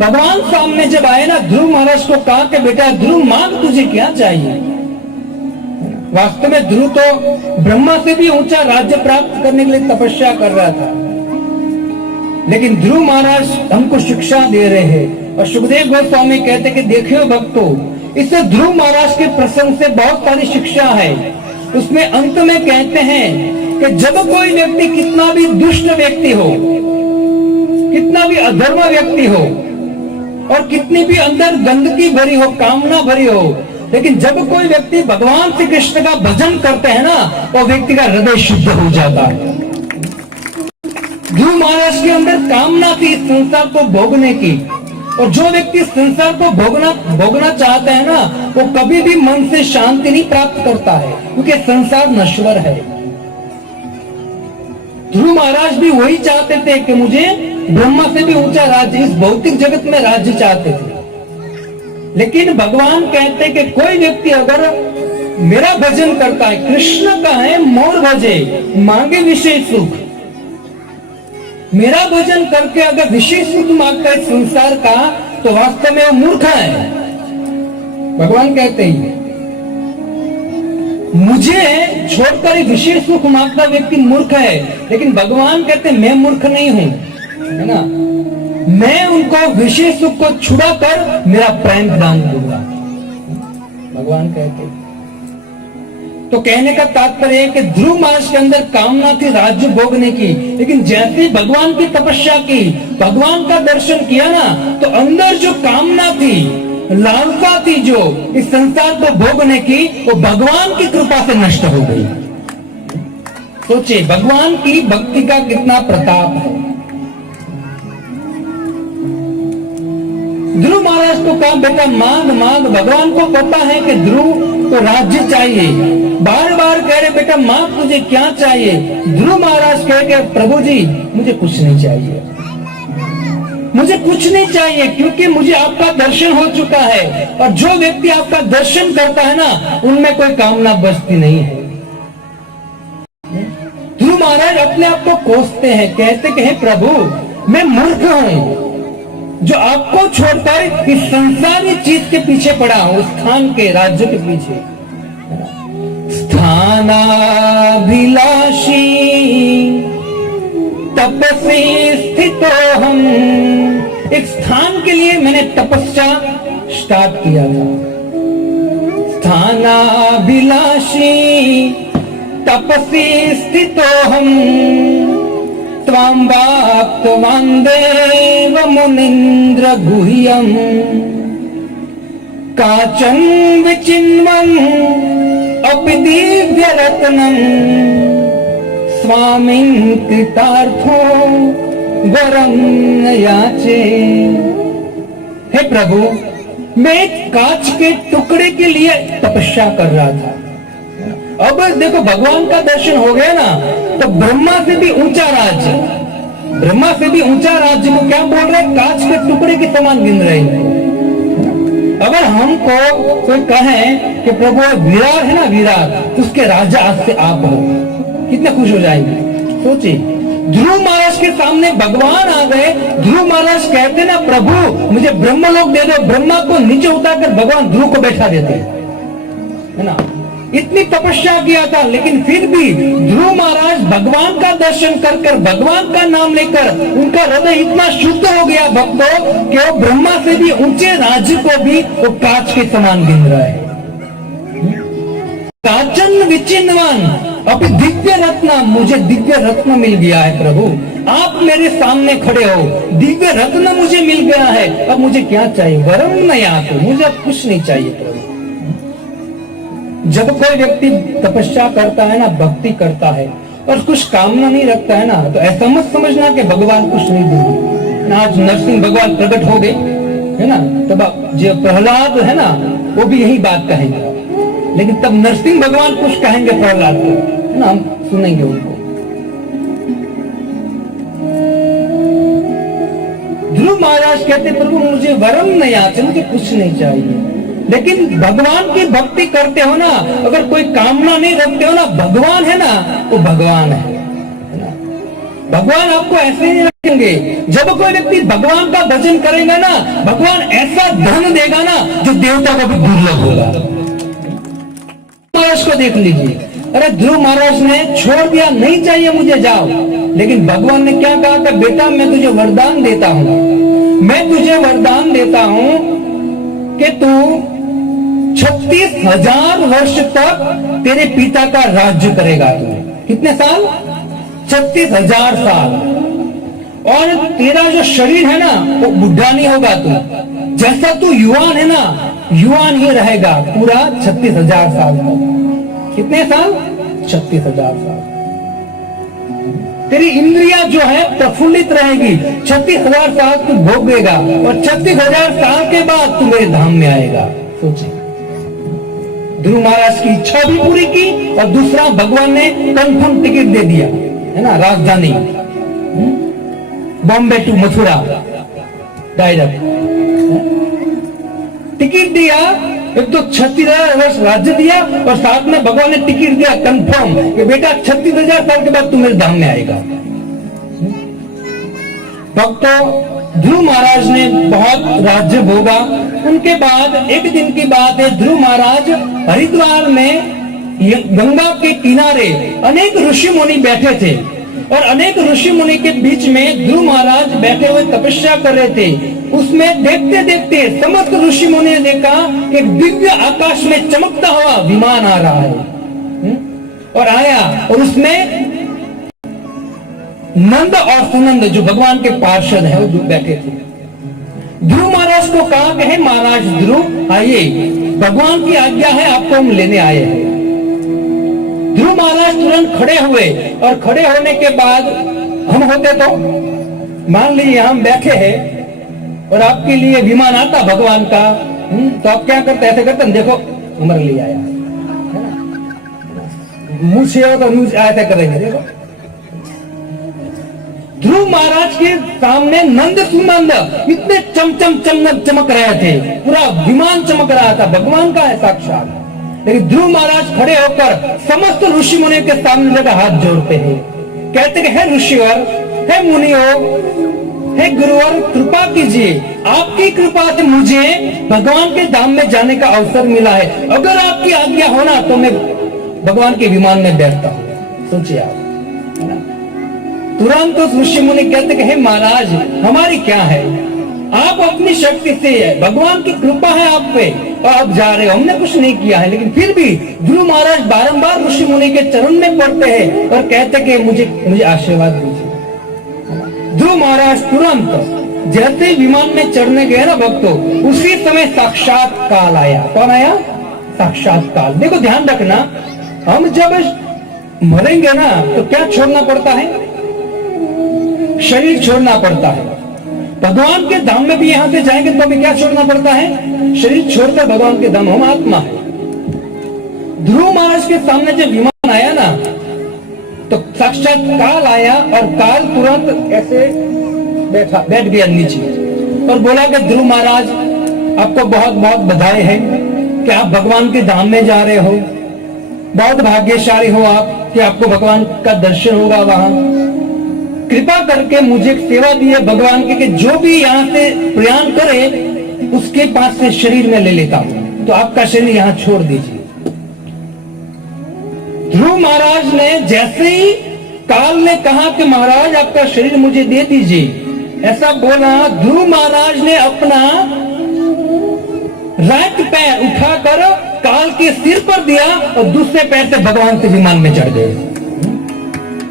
भगवान सामने जब आए ना, ध्रुव महाराज को कहा कि बेटा ध्रुव, मांग, तुझे क्या चाहिए? वास्तव में ध्रुव तो ब्रह्मा से भी ऊंचा राज्य प्राप्त करने के लिए तपस्या कर रहा था, लेकिन ध्रुव महाराज हमको शिक्षा दे रहे हैं। और सुखदेव गोस्वामी कहते कि देखियो भक्तों, इससे ध्रुव महाराज के प्रसंग से बहुत सारी शिक्षा है। उसमें अंत में कहते हैं कि जब कोई व्यक्ति, कितना भी दुष्ट व्यक्ति हो, कितना भी अधर्म व्यक्ति हो, और कितनी भी अंदर गंदगी भरी हो, कामना भरी हो, लेकिन जब कोई व्यक्ति भगवान श्री कृष्ण का भजन करते हैं ना, वो व्यक्ति का हृदय शुद्ध हो जाता है। ध्रुव महाराज के अंदर कामना थी इस संसार को भोगने की, और जो व्यक्ति संसार को भोगना चाहता है ना, वो कभी भी मन से शांति नहीं प्राप्त करता है, क्योंकि संसार नश्वर है। ध्रुव महाराज भी वही चाहते थे कि मुझे ब्रह्मा से भी ऊंचा राज्य, इस भौतिक जगत में राज्य चाहते थे। लेकिन भगवान कहते कि कोई व्यक्ति अगर मेरा भजन करता है, कृष्ण का है मोर भजे मांगे विषय सुख, मेरा भजन करके अगर विषय सुख मांगता है संसार का, तो वास्तव में वो मूर्ख है। भगवान कहते ही मुझे छोड़कर एक विशेष सुख मांगता व्यक्ति मूर्ख है, लेकिन भगवान कहते मैं मूर्ख नहीं हूं, है ना। मैं उनको विशेष सुख को छुड़ा कर मेरा प्रेम दान दूंगा, भगवान कहते। तो कहने का तात्पर्य है कि ध्रुव महाराज के अंदर कामना थी राज्य भोगने की, लेकिन जैसे भगवान की तपस्या की, भगवान का दर्शन किया ना, तो अंदर जो कामना थी, लालसा थी जो इस संसार को भोगने की, वो भगवान की कृपा से नष्ट हो गई। सोचिए भगवान की भक्ति का कितना प्रताप है। ध्रुव महाराज को कहा बेटा मांग मांग, भगवान को पता है कि ध्रुव को राज्य चाहिए, बार बार कह रहे बेटा मांग तुझे क्या चाहिए। ध्रुव महाराज कह के प्रभु जी मुझे कुछ नहीं चाहिए, मुझे कुछ नहीं चाहिए, क्योंकि मुझे आपका दर्शन हो चुका है, और जो व्यक्ति आपका दर्शन करता है ना उनमें कोई कामना बचती नहीं है। ध्रुव महाराज अपने आप को कोसते हैं, कहते कि हे प्रभु मैं मूर्ख हूं जो आपको छोड़कर इस संसारी चीज के पीछे पड़ा हूं, स्थान के राज्य के पीछे। स्थानाभिलाषी तपस्वी स्थितो हम, एक स्थान के लिए मैंने तपस्या स्टार्ट किया था। स्थानाभिलाषी तपस्वी स्थितो हम, त्वां वाप्तवान् देव मुनीन्द्र गुह्यं, काचन विचिन्वन् अपि दिव्य रत्नम्, स्वामिन् कृतार्थो वरं न याचे। हे प्रभु मैं एक कांच के टुकड़े के लिए तपस्या कर रहा था। अब देखो भगवान का दर्शन हो गया ना, तो ब्रह्मा से भी ऊंचा राज्य, ब्रह्मा से भी ऊंचा राज्य को क्या बोल रहे हैं, कांच के टुकड़े के समान गिन रहे हैं। अगर हमको कोई कहे कि प्रभु विराट है ना, विराट, उसके राजा आज से आप हो, कितने खुश हो जाएंगे। सोचिए ध्रुव महाराज के सामने भगवान आ गए, ध्रुव महाराज कहते ना प्रभु मुझे ब्रह्मलोक दे दो, ब्रह्मा को नीचे उतारकर भगवान ध्रुव को बैठा देते, है ना। इतनी तपस्या किया था, लेकिन फिर भी ध्रुव महाराज भगवान का दर्शन कर कर, भगवान का नाम लेकर उनका हृदय इतना शुद्ध हो गया भक्तों कि वो ब्रह्मा से भी ऊंचे राज्य को भी वो कांच के समान गिन रहा है। काचन विचिन्वान अभी दिव्य रत्न, मुझे दिव्य रत्न मिल गया है प्रभु, आप मेरे सामने खड़े हो, दिव्य रत्न मुझे मिल गया है, अब मुझे क्या चाहिए, वरम नहीं आते, मुझे अब कुछ नहीं चाहिए प्रभु। जब कोई व्यक्ति तपस्या करता है ना, भक्ति करता है और कुछ कामना नहीं रखता है ना, तो ऐसा मत समझना कि भगवान कुछ नहीं देंगे। आज नरसिंह भगवान प्रकट हो गए है ना, तब जो प्रहलाद है ना वो भी यही बात कहेंगे, लेकिन तब नरसिंह भगवान कुछ कहेंगे प्रहलाद को, है ना, हम सुनेंगे उनको। ध्रुव महाराज कहते प्रभु मुझे वरम नहीं आते, मुझे कुछ नहीं चाहिए। लेकिन भगवान की भक्ति करते हो ना, अगर कोई कामना नहीं रखते हो ना, भगवान है ना वो भगवान है ना, भगवान आपको ऐसे नहीं रखेंगे। जब कोई व्यक्ति भगवान का भजन करेगा ना, भगवान ऐसा धन देगा ना जो देवता को भी दुर्लभ होगा। महाराज को देख लीजिए, अरे ध्रुव महाराज ने छोड़ दिया, नहीं चाहिए मुझे जाओ, लेकिन भगवान ने क्या कहा था, बेटा मैं तुझे वरदान देता हूं, मैं तुझे वरदान देता हूं कि तू 36,000 वर्ष तक तेरे पिता का राज्य करेगा। तू कितने साल, 36,000 साल, और तेरा जो शरीर है ना वो बुढ़ा नहीं होगा, तू जैसा तू युवान है ना, युवान ही रहेगा पूरा 36,000 साल तक। कितने साल, 36,000 साल। तेरी इंद्रिया जो है प्रफुल्लित रहेगी, 36,000 साल तू भोगेगा, और 36,000 साल के बाद तू मेरे धाम में आएगा। सोचिए ध्रुव महाराज की इच्छा भी पूरी की, और दूसरा भगवान ने कंफर्म टिकट दे दिया, है ना, Rajdhani Bombay to Mathura direct ticket दिया। एक तो 36,000 वर्ष राज्य दिया, और साथ में भगवान ने टिकट दिया कंफर्म कि बेटा 36,000 साल के बाद तू मेरे धाम में आएगा। भक्तों ध्रुव महाराज ने बहुत राज्य भोगा। उनके बाद एक दिन की बात है, ध्रुव महाराज हरिद्वार में ये गंगा के किनारे अनेक ऋषि मुनि बैठे थे और अनेक ऋषि मुनि के बीच में ध्रुव महाराज बैठे हुए तपस्या कर रहे थे। उसमें देखते देखते समस्त ऋषि मुनि ने देखा एक दिव्य आकाश में चमकता हुआ विमान आ रहा है और आया, और उसमें नंद और सुनंद जो भगवान के पार्षद है वो जो बैठे थे। ध्रुव महाराज को कहा कि हे महाराज ध्रुव आइए, भगवान की आज्ञा है, आपको हम लेने आए हैं। ध्रुव महाराज तुरंत खड़े हुए और खड़े होने के बाद हम होते तो मान लीजिए हम बैठे हैं और आपके लिए विमान आता भगवान का, तो आप क्या करते? ऐसे करते हैं, देखो हमारे लिए आया है ना, मुंह से हो तो मुंह ऐसे करेंगे। देखो ध्रुव महाराज के सामने नंद सुनंद इतने चमक रहे थे, पूरा विमान चमक रहा था, भगवान का है साक्षात। लेकिन ध्रुव महाराज खड़े होकर समस्त ऋषि मुनि के सामने लगा हाथ जोड़ते हैं, कहते हैं हे ऋषिवर, हे मुनियों, हे गुरुवर, कृपा कीजिए, आपकी कृपा से मुझे भगवान के धाम में जाने का अवसर मिला है। अगर आपकी आज्ञा होना तो मैं भगवान के विमान में बैठता हूँ। सोचिए आप, तुरंत उस ऋषि मुनि कहते कि हे महाराज, हमारी क्या है, आप अपनी शक्ति से, भगवान की कृपा है आप पे और आप जा रहे हो, हमने कुछ नहीं किया है। लेकिन फिर भी ध्रुव महाराज बारंबार ऋषि मुनि के चरण में पड़ते हैं और कहते कि मुझे आशीर्वाद दीजिए। ध्रुव महाराज तुरंत जैसे ही विमान में चढ़ने गए ना भक्तों, उसी समय साक्षात काल आया। कौन आया? साक्षात काल। देखो ध्यान रखना, हम जब मरेंगे ना तो क्या छोड़ना पड़ता है? शरीर छोड़ना पड़ता है। भगवान के धाम में भी यहां से जाएंगे तो हमें क्या छोड़ना पड़ता है? शरीर छोड़कर भगवान के धाम, हम आत्मा है। ध्रुव महाराज के सामने जब विमान आया ना तो साक्षात काल आया और काल तुरंत ऐसे बैठ गया नीचे और बोला कि ध्रुव महाराज, आपको बहुत बहुत बधाई है कि आप भगवान के धाम में जा रहे हो, बहुत भाग्यशाली हो आप कि आपको भगवान का दर्शन होगा वहां। कृपा करके मुझे सेवा दी है भगवान की कि जो भी यहाँ से प्रयाण करे उसके पास से शरीर में ले लेता हूं, तो आपका शरीर यहाँ छोड़ दीजिए। ध्रुव महाराज ने जैसे ही काल ने कहा कि महाराज आपका शरीर मुझे दे दीजिए, ऐसा बोला, ध्रुव महाराज ने अपना राइट पैर उठाकर काल के सिर पर दिया और दूसरे पैर से भगवान के विमान में चढ़ गए।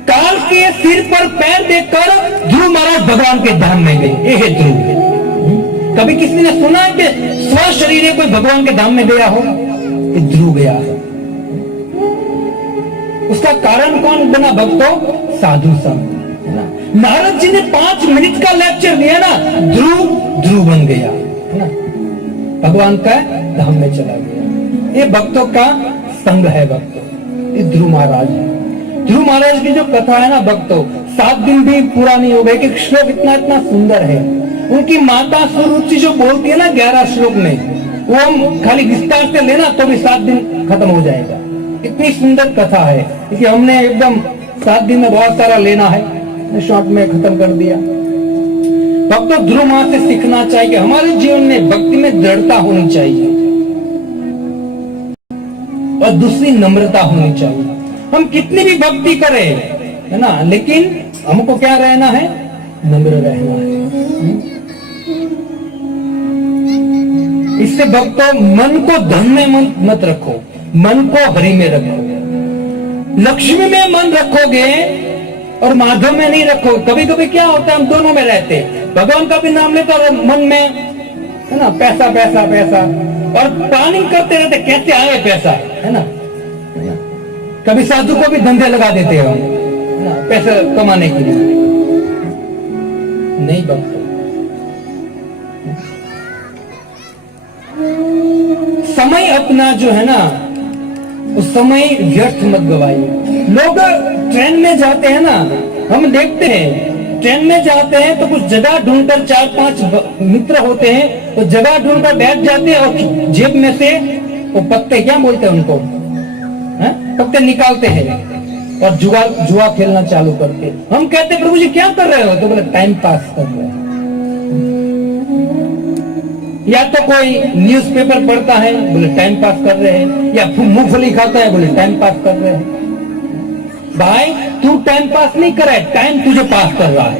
काल के सिर पर पैर देकर ध्रुव महाराज भगवान के धाम में गए। ये ध्रुव। कभी किसी ने सुना है कि स्व शरीर कोई भगवान के धाम में गया हो? ये ध्रुव गया है। उसका कारण कौन बना भक्तों? साधु संग। नारद जी ने 5 मिनट का लेक्चर दिया ना, ध्रुव बन गया है ना, भगवान का धाम में चला गया। ये भक्तों का संग है भक्तों, ये ध्रुव महाराज है। ध्रुव महाराज की जो कथा है ना भक्तों, 7 दिन भी पूरा नहीं हो गए कि श्लोक इतना सुंदर है। उनकी माता सुरुचि जो बोलती है ना 11 श्लोक में, वो हम खाली विस्तार से लेना तो भी 7 दिन खत्म हो जाएगा। इतनी सुंदर कथा है, क्योंकि हमने एकदम 7 दिन में बहुत सारा लेना है, शॉर्ट में खत्म कर दिया। भक्तों, ध्रुव मां से सीखना चाहिए कि हमारे जीवन में भक्ति में दृढ़ता होनी चाहिए और दूसरी नम्रता होनी चाहिए। हम कितनी भी भक्ति करें है ना, लेकिन हमको क्या रहना है? नम्र रहना है। इससे भक्तों, मन को धन में मत रखो, मन को हरि में रखो। लक्ष्मी में मन रखोगे और माधव में नहीं रखो। कभी कभी क्या होता है, हम दोनों में रहते, भगवान का भी नाम लेते और मन में है ना पैसा पैसा पैसा, और प्लानिंग करते रहते कैसे आए पैसा, है ना। कभी साधु को भी धंधे लगा देते हो ना, पैसा कमाने के लिए। नहीं भक्त, समय अपना जो है ना, उस समय व्यर्थ मत गवाइए। लोग ट्रेन में जाते हैं ना, हम देखते हैं ट्रेन में जाते हैं तो कुछ जगह ढूंढकर 4-5 मित्र होते हैं तो जगह ढूंढकर बैठ जाते हैं और जेब में से वो पत्ते, क्या बोलते हैं उनको, पत्ते निकालते हैं और जुआ खेलना चालू करते हैं। हम कहते हैं प्रभु जी क्या कर रहे हो? तो बोले टाइम पास कर रहे हैं। या तो कोई न्यूज़पेपर पढ़ता है, बोले टाइम पास कर रहे हैं, या मूंगफली खाता है, बोले टाइम पास कर रहे हैं। भाई तू टाइम पास नहीं कर रहा है, टाइम तुझे पास कर रहा है,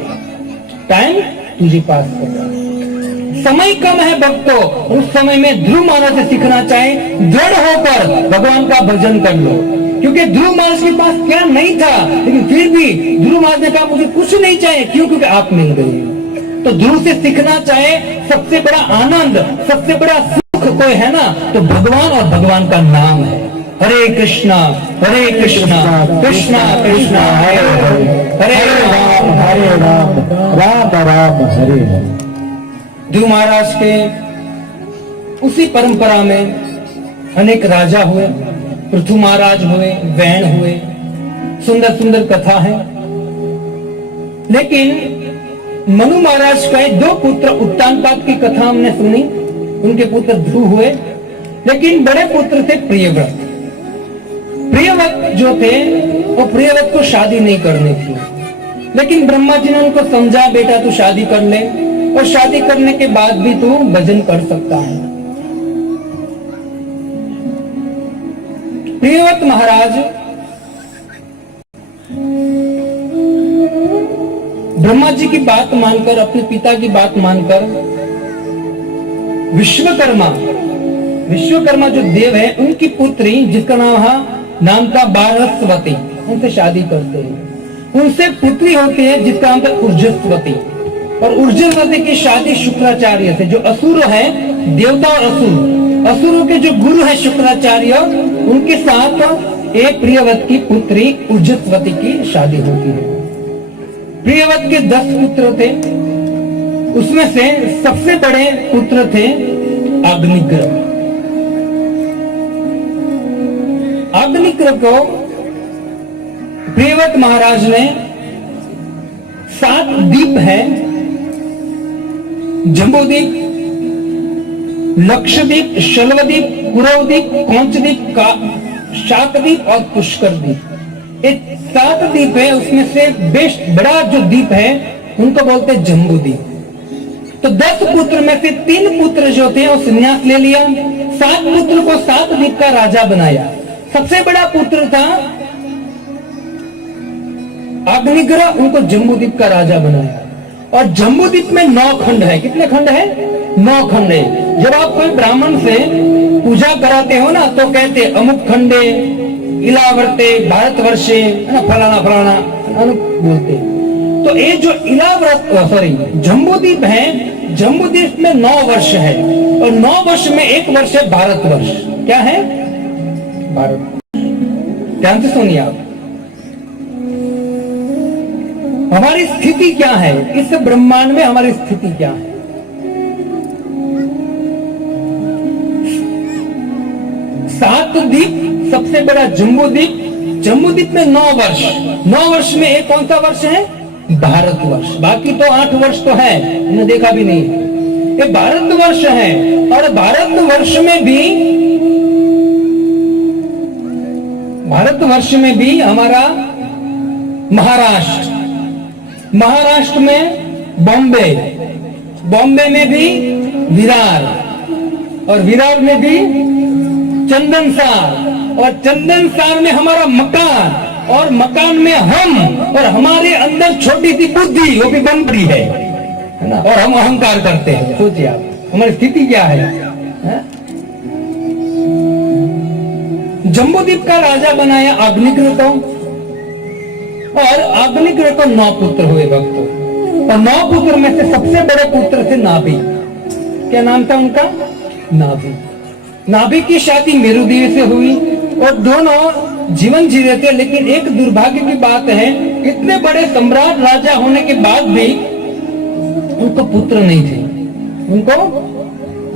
टाइम तुझे पास कर रहा है। समय कम है भक्तों, उस समय में ध्रुव महाराज से सीखना चाहे, दृढ़ होकर भगवान का भजन कर लो। क्योंकि ध्रुव महाराज के पास क्या नहीं था, लेकिन फिर भी ध्रुव महाराज ने कहा मुझे कुछ नहीं चाहिए, क्यों? क्योंकि आप मिल गए। तो ध्रुव से सीखना चाहे, सबसे बड़ा आनंद, सबसे बड़ा सुख कोई है ना, तो भगवान और भगवान का नाम है। हरे कृष्णा कृष्णा कृष्णा हरे राम राम राम हरे हरे। ध्रुव महाराज के उसी परंपरा में अनेक राजा हुए, पृथु महाराज हुए, वैन हुए, सुंदर सुंदर कथा है। लेकिन मनु महाराज का दो पुत्र उत्तानपाद की कथा हमने सुनी, उनके पुत्र ध्रुव हुए, लेकिन बड़े पुत्र थे प्रियव्रत। प्रियव्रत जो थे वो प्रियव्रत को शादी नहीं करनी थी, लेकिन ब्रह्मा जी ने उनको समझा, बेटा तू शादी कर ले, और शादी करने के बाद भी तू भजन कर सकता है। प्रियव्रत महाराज ब्रह्मा जी की बात मानकर, अपने पिता की बात मानकर विश्वकर्मा जो देव है, उनकी पुत्री जिसका नाम था बारहस्वती, उनसे शादी करते हैं। उनसे पुत्री होती है जिसका नाम था ऊर्जस्वती, और ऊर्जस्वती की शादी शुक्राचार्य से, जो असुर है, देवता और असुरों के जो गुरु है शुक्राचार्य, उनके साथ एक प्रियव्रत की पुत्री ऊर्जस्वती की शादी होती है। प्रियव्रत के 10 पुत्र थे, उसमें से सबसे बड़े पुत्र थे अग्निग्रह। अग्निग्रह को प्रियव्रत महाराज ने 7 द्वीप है, जम्बूद्वीप, लक्षद्वीप, शल्वद्वीप, कुरवद्वीप, कौंचद्वीप, शाकद्वीप और पुष्करद्वीप, ये 7 द्वीप है। उसमें से बेस्ट बड़ा जो द्वीप है उनको बोलते हैं जम्बूद्वीप। तो 10 पुत्र में से 3 पुत्र जो थे वो संन्यास ले लिया, 7 पुत्र को 7 द्वीप का राजा बनाया। सबसे बड़ा पुत्र था अग्निग्रह, उनको जम्बूद्वीप का राजा बनाया। और जम्बूद्वीप में 9 खंड है। कितने खंड है? 9 खंड है। जब आप कोई ब्राह्मण से पूजा कराते हो ना, तो कहते अमुक खंडे, इलावर्ते, भारतवर्षे, फलाना फलाना बोलते। तो ये जो जम्बूद्वीप है, जम्बूद्वीप में 9 वर्ष है, और 9 वर्ष में एक वर्ष है भारतवर्ष। क्या है? भारत। ध्यान से सुनिए आप, हमारी स्थिति क्या है इस ब्रह्मांड में, हमारी स्थिति क्या है? सात द्वीप, सबसे बड़ा जम्बूद्वीप, जम्बूद्वीप में 9 वर्ष, 9 वर्ष में एक कौन सा वर्ष है? भारतवर्ष। बाकी तो 8 वर्ष तो है, हमने देखा भी नहीं है, ये भारतवर्ष है। और भारतवर्ष में भी हमारा महाराष्ट्र में बॉम्बे में भी विरार, और विरार में भी चंदनसार, और चंदनसार में हमारा मकान, और मकान में हम, और हमारे अंदर छोटी सी बुद्धि, वो भी बन रही है ना, और हम अहंकार करते हैं। सोचिए आप, हमारी स्थिति क्या है? जम्बूद्वीप का राजा बनाया अग्निग्रह को, और अग्निग्रह को 9 पुत्र हुए भक्तों, और 9 पुत्र में से सबसे बड़े पुत्र थे नाभि। क्या नाम था उनका? नाभि। नाभि की शादी मेरुदेव से हुई, और दोनों जीवन जी रहे थे। लेकिन एक दुर्भाग्य की बात है, इतने बड़े सम्राट राजा होने के बाद भी उनको पुत्र नहीं थे। उनको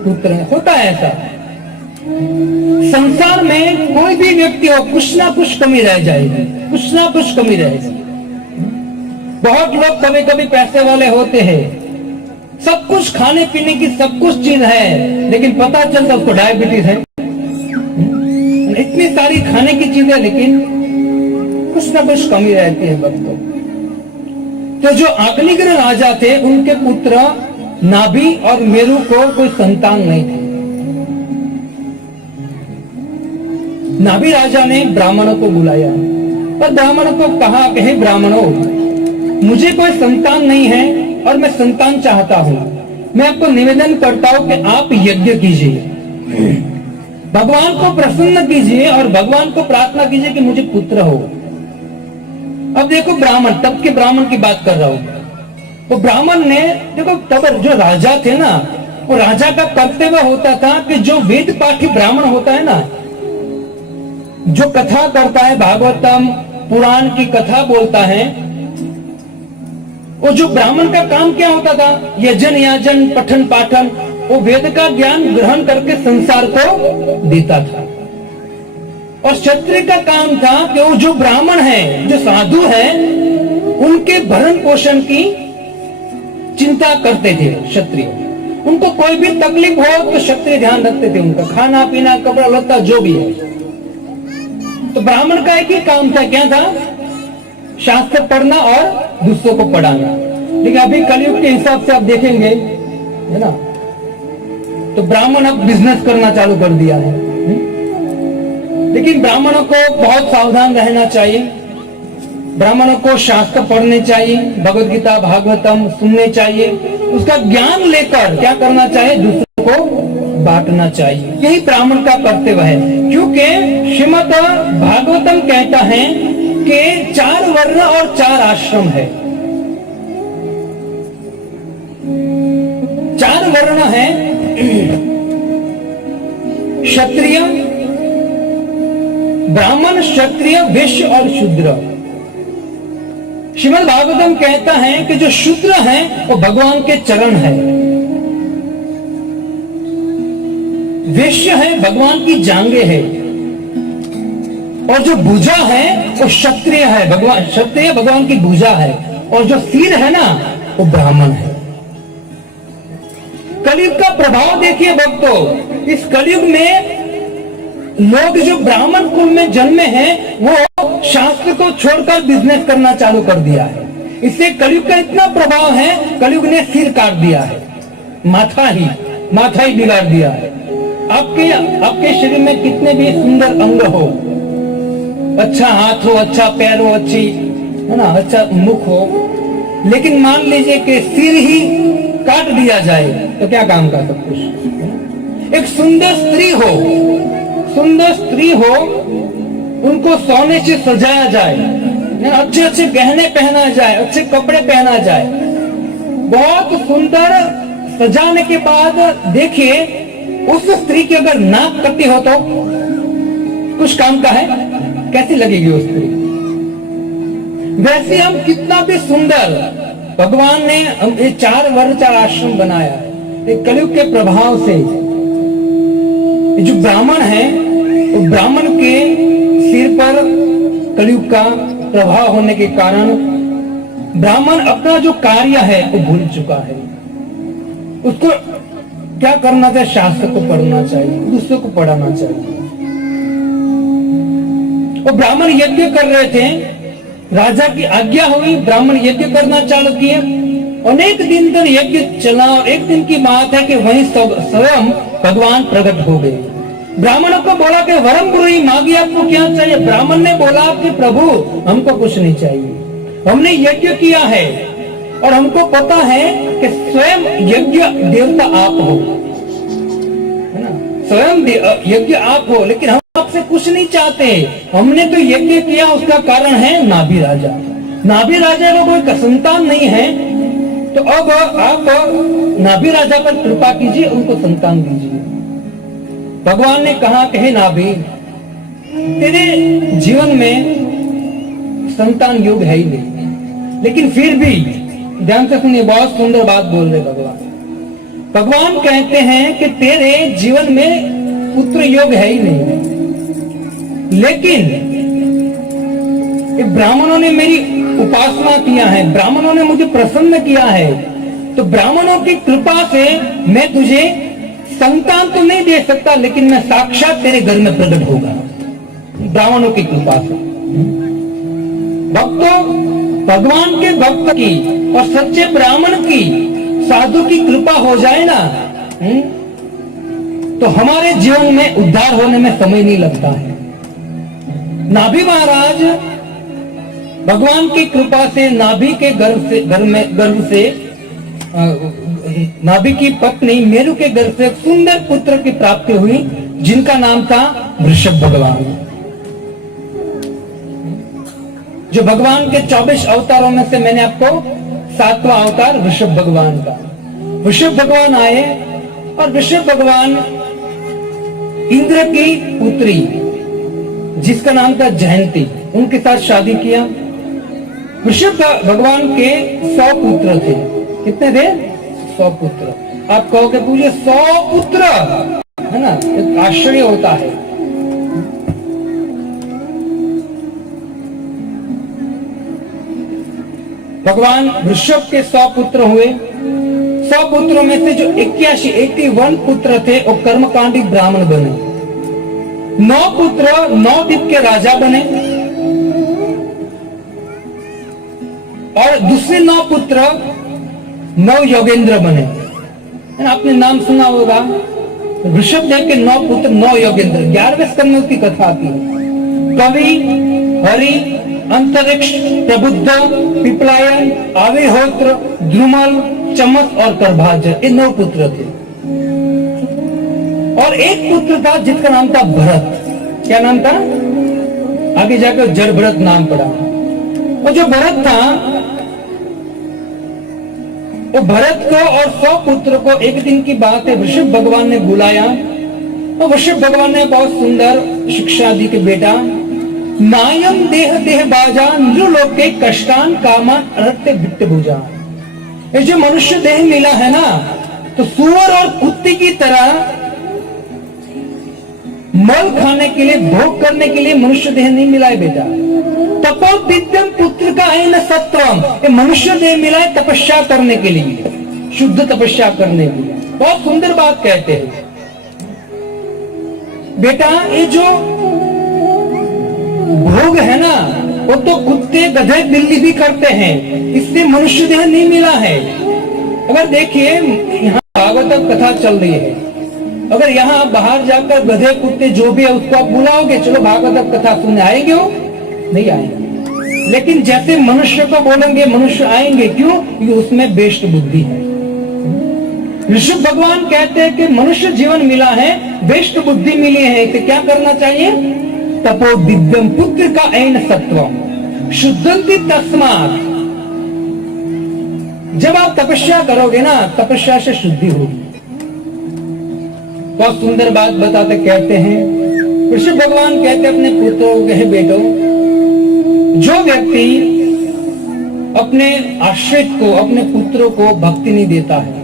पुत्र होता है ऐसा, संसार में कोई भी व्यक्ति हो, कुछ ना कुछ कमी रह जाएगी, कुछ ना कुछ कमी रहेगी। बहुत लोग कभी कभी पैसे वाले होते हैं, सब कुछ खाने पीने की सब कुछ चीज है, लेकिन पता चलता उसको डायबिटीज है। इतनी सारी खाने की चीजें, लेकिन कुछ ना कुछ कमी रहती है भक्तों। तो जो अग्निग्रह राजा थे, उनके पुत्र नाभि और मेरु को कोई संतान नहीं थी। नाभि राजा ने ब्राह्मणों को बुलाया और ब्राह्मणों को कहा कि हे ब्राह्मणों, मुझे कोई संतान नहीं है और मैं संतान चाहता हूं। मैं आपको निवेदन करता हूं कि आप यज्ञ कीजिए, भगवान को प्रसन्न कीजिए और भगवान को प्रार्थना कीजिए कि मुझे पुत्र हो। अब देखो ब्राह्मण, तब के ब्राह्मण की बात कर रहा हूं। वो ब्राह्मण ने देखो, तब जो राजा थे ना, वो राजा का कर्तव्य होता था कि जो वेद पाठी ब्राह्मण होता है ना, जो कथा करता है, भागवतम पुराण की कथा बोलता है, वो जो ब्राह्मण का काम क्या होता था? यजन याजन पठन पाठन, वो वेद का ज्ञान ग्रहण करके संसार को देता था। और क्षत्रिय का काम था कि वो जो ब्राह्मण है, जो साधु है, उनके भरण पोषण की चिंता करते थे क्षत्रिय। उनको कोई भी तकलीफ हो तो क्षत्रिय ध्यान रखते थे, उनका खाना पीना कपड़ा लत्ता जो भी है। तो ब्राह्मण का एक ही काम था, क्या था? शास्त्र पढ़ना और दूसरों को पढ़ाना। लेकिन अभी कलयुग के हिसाब से आप देखेंगे, है ना, तो ब्राह्मण अब बिजनेस करना चालू कर दिया है। लेकिन ब्राह्मणों को बहुत सावधान रहना चाहिए। ब्राह्मणों को शास्त्र पढ़ने चाहिए, भगवत गीता भागवतम सुनने चाहिए, उसका ज्ञान लेकर क्या करना चाहिए? दूसरों को बांटना चाहिए। यही ब्राह्मण का कर्तव्य है। क्योंकि श्रीमद् भागवतम कहता है कि 4 वर्ण और 4 आश्रम है। 4 वर्ण है, क्षत्रिय, ब्राह्मण, क्षत्रिय, वैश्य और शूद्र। श्रीमद् भागवतम कहता है कि जो शूद्र है वो भगवान के चरण है, वैश्य है भगवान की जांघें है, और जो भुजा है वो क्षत्रिय है, भगवान क्षत्रिय भगवान की भुजा है, और जो सिर है ना वो ब्राह्मण है। कलयुग का प्रभाव देखिए भक्तों, इस कलयुग में लोग जो ब्राह्मण कुल में जन्मे हैं वो शास्त्र को छोड़कर बिजनेस करना चालू कर दिया है। इससे कलयुग का इतना प्रभाव है, कलयुग ने सिर काट दिया है, माथा ही बिगाड़ दिया है। आपके शरीर में कितने भी सुंदर अंग हो, अच्छा हाथ हो, अच्छा पैर हो, अच्छी है ना, अच्छा मुख हो, लेकिन मान लीजिए कि सिर ही काट दिया जाए तो क्या काम का सब कुछ। एक सुंदर स्त्री हो, उनको सोने से सजाया जाए, अच्छे अच्छे गहने पहना जाए, अच्छे कपड़े पहना जाए, बहुत सुंदर सजाने के बाद देखिए उस स्त्री की अगर नाक कटी हो तो कुछ काम का है? कैसी लगेगी वो स्त्री? वैसे हम कितना भी सुंदर, भगवान ने ये 4 वर्ण 4 आश्रम बनाया है। कलयुग के प्रभाव से जो ब्राह्मण है, वो ब्राह्मण के सिर पर कलयुग का प्रभाव होने के कारण ब्राह्मण अपना जो कार्य है वो भूल चुका है। उसको क्या करना चाहिए? शास्त्र को पढ़ना चाहिए, दूसरों को पढ़ाना चाहिए। वो ब्राह्मण यज्ञ कर रहे थे, राजा की आज्ञा हुई, ब्राह्मण यज्ञ करना चालू किए। अनेक दिन तक यज्ञ चला और एक दिन की बात है कि वहीं स्वयं भगवान प्रकट हो गए। ब्राह्मणों को बोला कि वरम ब्रूहि, मांगिए, आपको क्या चाहिए? ब्राह्मण ने बोला कि प्रभु हमको कुछ नहीं चाहिए, हमने यज्ञ किया है और हमको पता है कि स्वयं यज्ञ देवता आप हो, है ना, स्वयं यज्ञ आप हो, लेकिन हम आपसे कुछ नहीं चाहते। हमने तो यज्ञ किया, उसका कारण है नाभि राजा। नाभि राजा को कोई संतान नहीं है, तो अब आप नाभि राजा पर कृपा कीजिए, उनको संतान दीजिए। भगवान ने कहा कि हे नाभि, तेरे जीवन में संतान योग है ही नहीं, लेकिन फिर भी ध्यान से सुनिए, बहुत सुंदर बात बोल रहे भगवान कहते हैं कि तेरे जीवन में पुत्र योग है ही नहीं, लेकिन ब्राह्मणों ने मेरी उपासना किया है, ब्राह्मणों ने मुझे प्रसन्न किया है, तो ब्राह्मणों की कृपा से मैं तुझे संतान तो नहीं दे सकता, लेकिन मैं साक्षात तेरे घर में प्रकट होगा, ब्राह्मणों की कृपा से। भक्तों, भगवान के भक्त की और सच्चे ब्राह्मण की साधु की कृपा हो जाए ना, तो हमारे जीवन में उद्धार होने में समय नहीं लगता है। नाभि महाराज भगवान की कृपा से नाभि के गर्भ से नाभि की पत्नी मेरु के गर्भ से सुंदर पुत्र की प्राप्ति हुई, जिनका नाम था वृषभ भगवान। जो भगवान के 24 अवतारों में से मैंने आपको 7वां अवतार वृषभ भगवान का। वृषभ भगवान आए और वृषभ भगवान इंद्र की पुत्री जिसका नाम था जयंती, उनके साथ शादी किया। वृषभ भगवान के 100 पुत्र थे। कितने थे? 100 पुत्र। आप कहोगे पूछे 100 पुत्र, है ना, एक आश्चर्य होता है। भगवान वृषभ के 100 पुत्र हुए। 100 पुत्रों में से जो 81 पुत्र थे वो कर्मकांडी ब्राह्मण बने। 9 पुत्र 9 द्वीप के राजा बने और दूसरे 9 पुत्र 9 योगेंद्र बने। आपने नाम सुना होगा, वृषभ देव के 9 पुत्र 9 योगेंद्र। 11वें स्कंद में उसकी कथा आती है। कवि, हरि, अंतरिक्ष, प्रबुद्ध, पिपलायन, आविहोत्र, द्रुमल, चमस और करभाजन, ये 9 पुत्र थे। और एक पुत्र था जिसका नाम था भरत। क्या नाम था? आगे जाकर जड़ भरत नाम पड़ा। और जो भरत था, वो भरत को और 100 पुत्र को एक दिन की बात है, वृषभ भगवान ने बुलाया। और वृषभ भगवान ने बहुत सुंदर शिक्षा दी कि बेटा, नायम देह देह बाजा नृलोके कष्टान कामान अरत्य वित्त भुजा। ये जो मनुष्य देह मिला है ना, तो सुअर और कुत्ते की तरह मल खाने के लिए, भोग करने के लिए मनुष्य देह नहीं मिला है बेटा। तपोदित्यम पुत्र का है न सत्वम, ये मनुष्य देह मिला है तपस्या करने के लिए, शुद्ध तपस्या करने के लिए। बहुत सुंदर बात कहते हैं बेटा। ये जो भोग है ना, वो तो कुत्ते, गधे, बिल्ली भी करते हैं, इसलिए मनुष्य देह नहीं मिला है। अगर देखिए यहाँ भागवत कथा चल रही है, अगर यहाँ बाहर जाकर गधे, कुत्ते जो भी है उसको आप बुलाओगे, चलो भागवत कथा सुनने, आएंगे? वो नहीं आएंगे। लेकिन जैसे मनुष्य को बोलेंगे, मनुष्य आएंगे। क्यों? क्योंकि उसमें बेस्ट बुद्धि है। ऋषभ भगवान कहते हैं कि मनुष्य जीवन मिला है, बेस्ट बुद्धि मिली है, इसे क्या करना चाहिए? तपो दिव्यम पुत्र का ऐन सत्वम शुद्धंति तस्मात्। जब आप तपस्या करोगे ना, तपस्या से शुद्धि होगी। बहुत सुंदर बात बताते कहते हैं, ऋषभ भगवान कहते अपने पुत्रों के बेटों, जो व्यक्ति अपने आश्रित को, अपने पुत्रों को भक्ति नहीं देता है,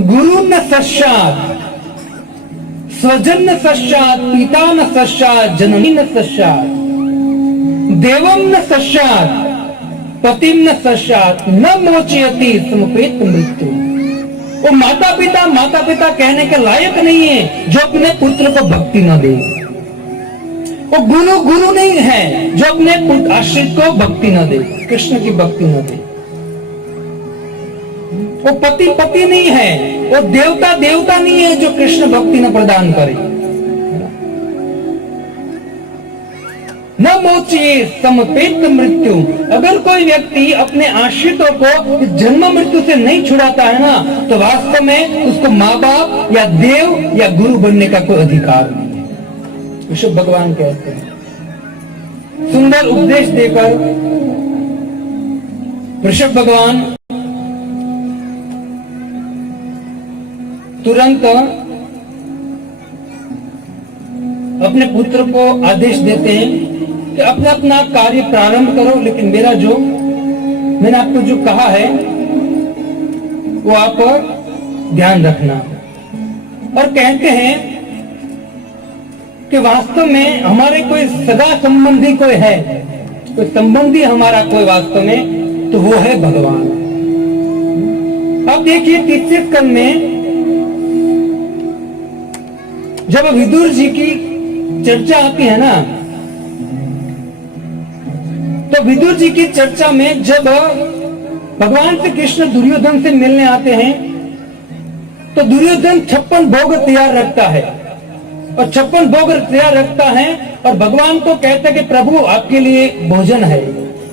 गुरु न सश्चात, स्वजन न सश्चात, पिता न सश्चात, जननी न सश्चात, देवम न सश्चात, पतिम न सश्चात, न मोचयति समुपेत मृत्यु। वो माता पिता कहने के लायक नहीं है जो अपने पुत्र को भक्ति न दे। वो गुरु नहीं है जो अपने आश्रित को भक्ति न दे, कृष्ण की भक्ति न दे। वो पति नहीं है, वो देवता नहीं है जो कृष्ण भक्ति न प्रदान करे। न मोचिए समपेत मृत्यु। अगर कोई व्यक्ति अपने आश्रितों को जन्म मृत्यु से नहीं छुड़ाता है ना, तो वास्तव में उसको माँ बाप या देव या गुरु बनने का कोई अधिकार नहीं है। ऋषभ भगवान कहते हैं, सुंदर उपदेश देकर ऋषभ भगवान तुरंत अपने पुत्र को आदेश देते हैं कि अपना अपना कार्य प्रारंभ करो, लेकिन मैंने आपको जो कहा है वो आप ध्यान रखना। और कहते हैं कि वास्तव में हमारे कोई सगा संबंधी कोई है, कोई संबंधी हमारा कोई वास्तव में, तो वो है भगवान। अब देखिए 30वें स्कंद में जब विदुर जी की चर्चा आती है ना, तो विदुर जी की चर्चा में जब भगवान श्री कृष्ण दुर्योधन से मिलने आते हैं तो दुर्योधन 56 भोग तैयार रखता है और 56 भोग तैयार रखता है और भगवान को कहता है कि प्रभु आपके लिए भोजन है।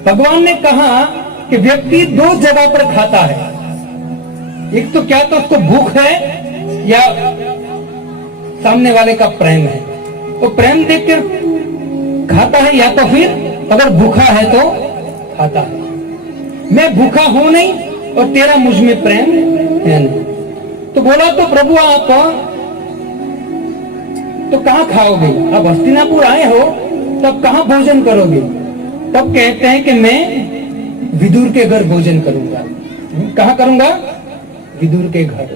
भगवान ने कहा कि व्यक्ति दो जगह पर खाता है, एक तो क्या तो उसको भूख है या सामने वाले का प्रेम है। वो प्रेम देखकर खाता है या तो फिर अगर भूखा है तो खाता है। मैं भूखा हूं नहीं और तेरा मुझ में प्रेम है नहीं। तो बोला तो प्रभु आप तो कहां खाओगे? अब हस्तिनापुर आए हो तब कहां भोजन करोगे? तब कहते हैं कि मैं विदुर के घर भोजन करूंगा। कहां करूंगा? विदुर के घर,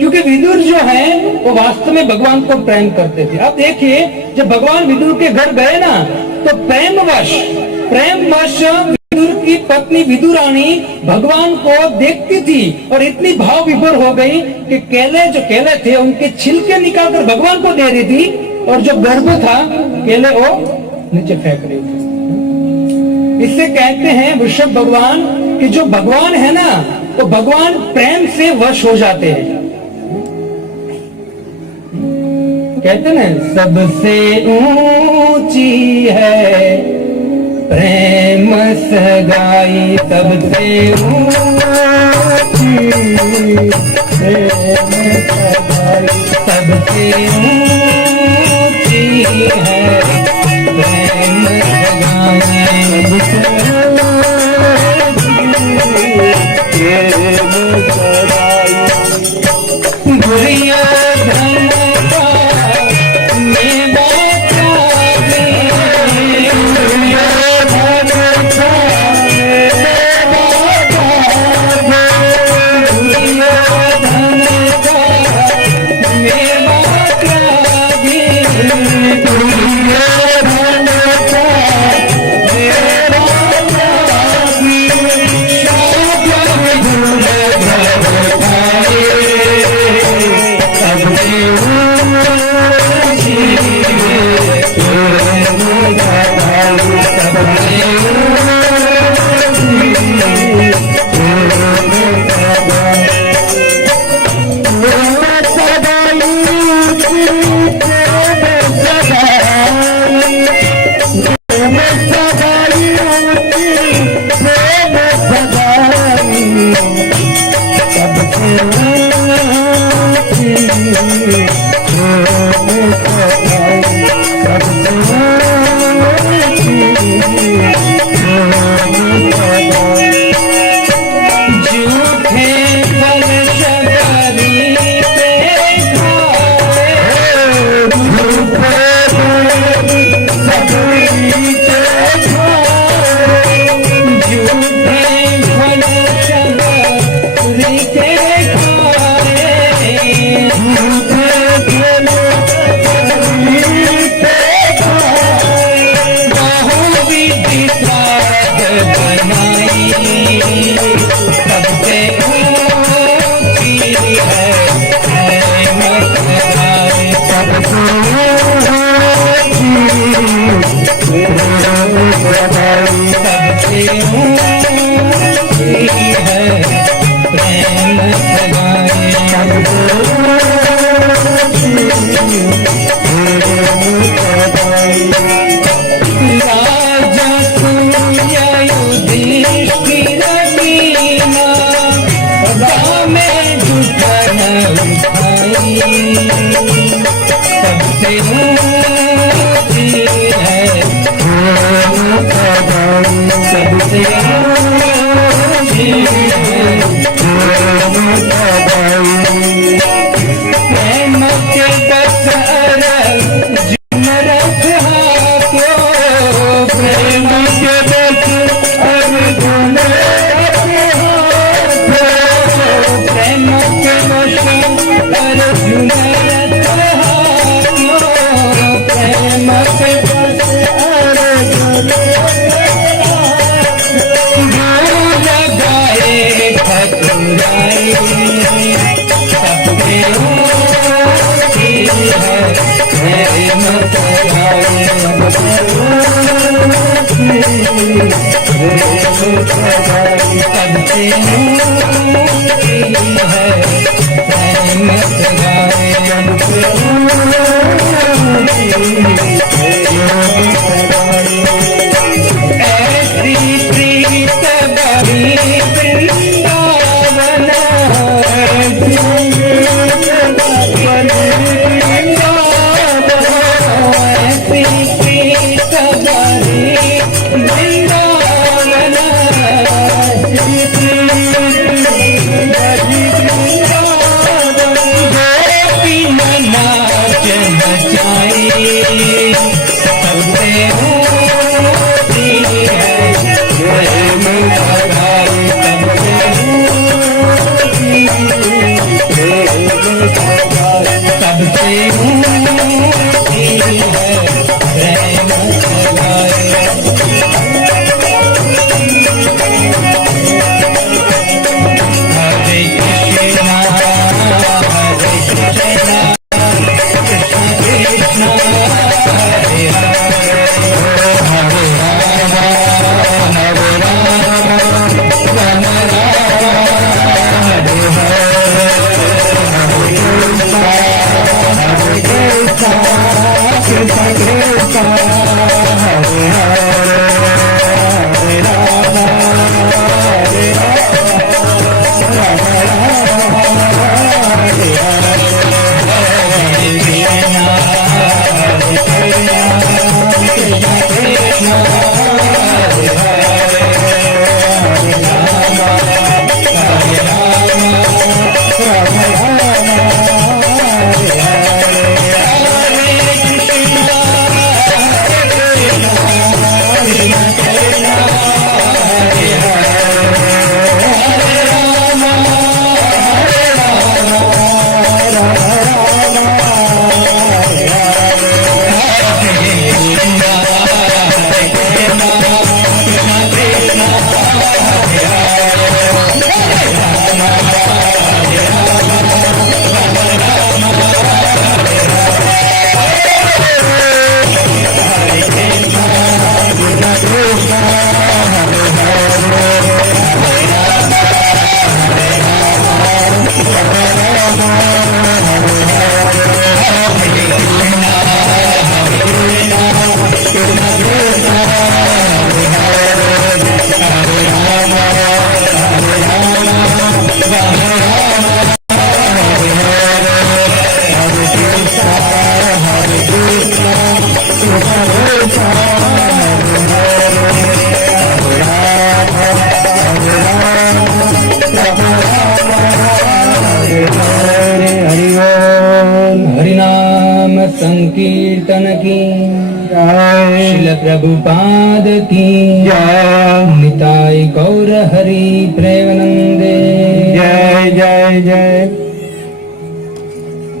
क्योंकि विदुर जो है वो वास्तव में भगवान को प्रेम करते थे। अब देखिए जब भगवान विदुर के घर गए ना तो प्रेमवश विदुर की पत्नी विदुरानी भगवान को देखती थी और इतनी भाव विभोर हो गई कि केले थे उनके छिलके निकालकर भगवान को दे रही थी और जो गर्भ था केले वो नीचे फेंक रही थी। इससे कहते हैं वृषभ भगवान कि जो भगवान है ना तो भगवान प्रेम से वश हो जाते हैं। कहते ना सबसे ऊंची है प्रेम सगाई, सबसे ऊंची प्रेम सगाई, सबसे ऊंची है प्रेम सगाई, दुर्योधन का मेवा है सबसे ऊंची है रहमत गाए, सबसे ऐसी प्रीत बड़ी वृंदावन, ऐसी प्रीत बड़ी वृंदावन, गोपी नाच बचाई, सबसे ऊंची है रहमत गाए, सबसे ऊंची सबसे ऊंची है रहमत गाए। हरे कृष्णा कृष्ण कृष्ण हरे हरे, हरे राम हरे राम राम राम हरे हरे, हरे कृष्णा कृष्ण कृष्ण हरे हरे, हरे राम हरे हरिनाम संकीर्तन की श्रील प्रभुपाद की निताई गौर हरि प्रेमानंदे जय जय जय।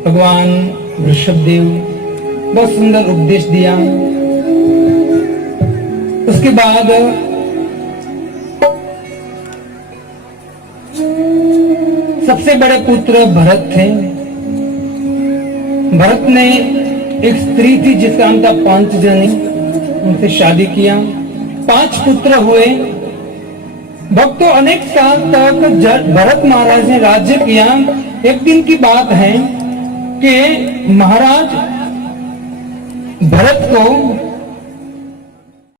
भगवान ऋषभदेव बहुत सुंदर उपदेश दिया। उसके बाद सबसे बड़े पुत्र भरत थे। भरत ने एक स्त्री थी जिसका नाम था पांचजनी, उनसे शादी किया। 5 पुत्र हुए। भक्तों अनेक साल तक भरत महाराज ने राज्य किया। एक दिन की बात है कि महाराज भरत को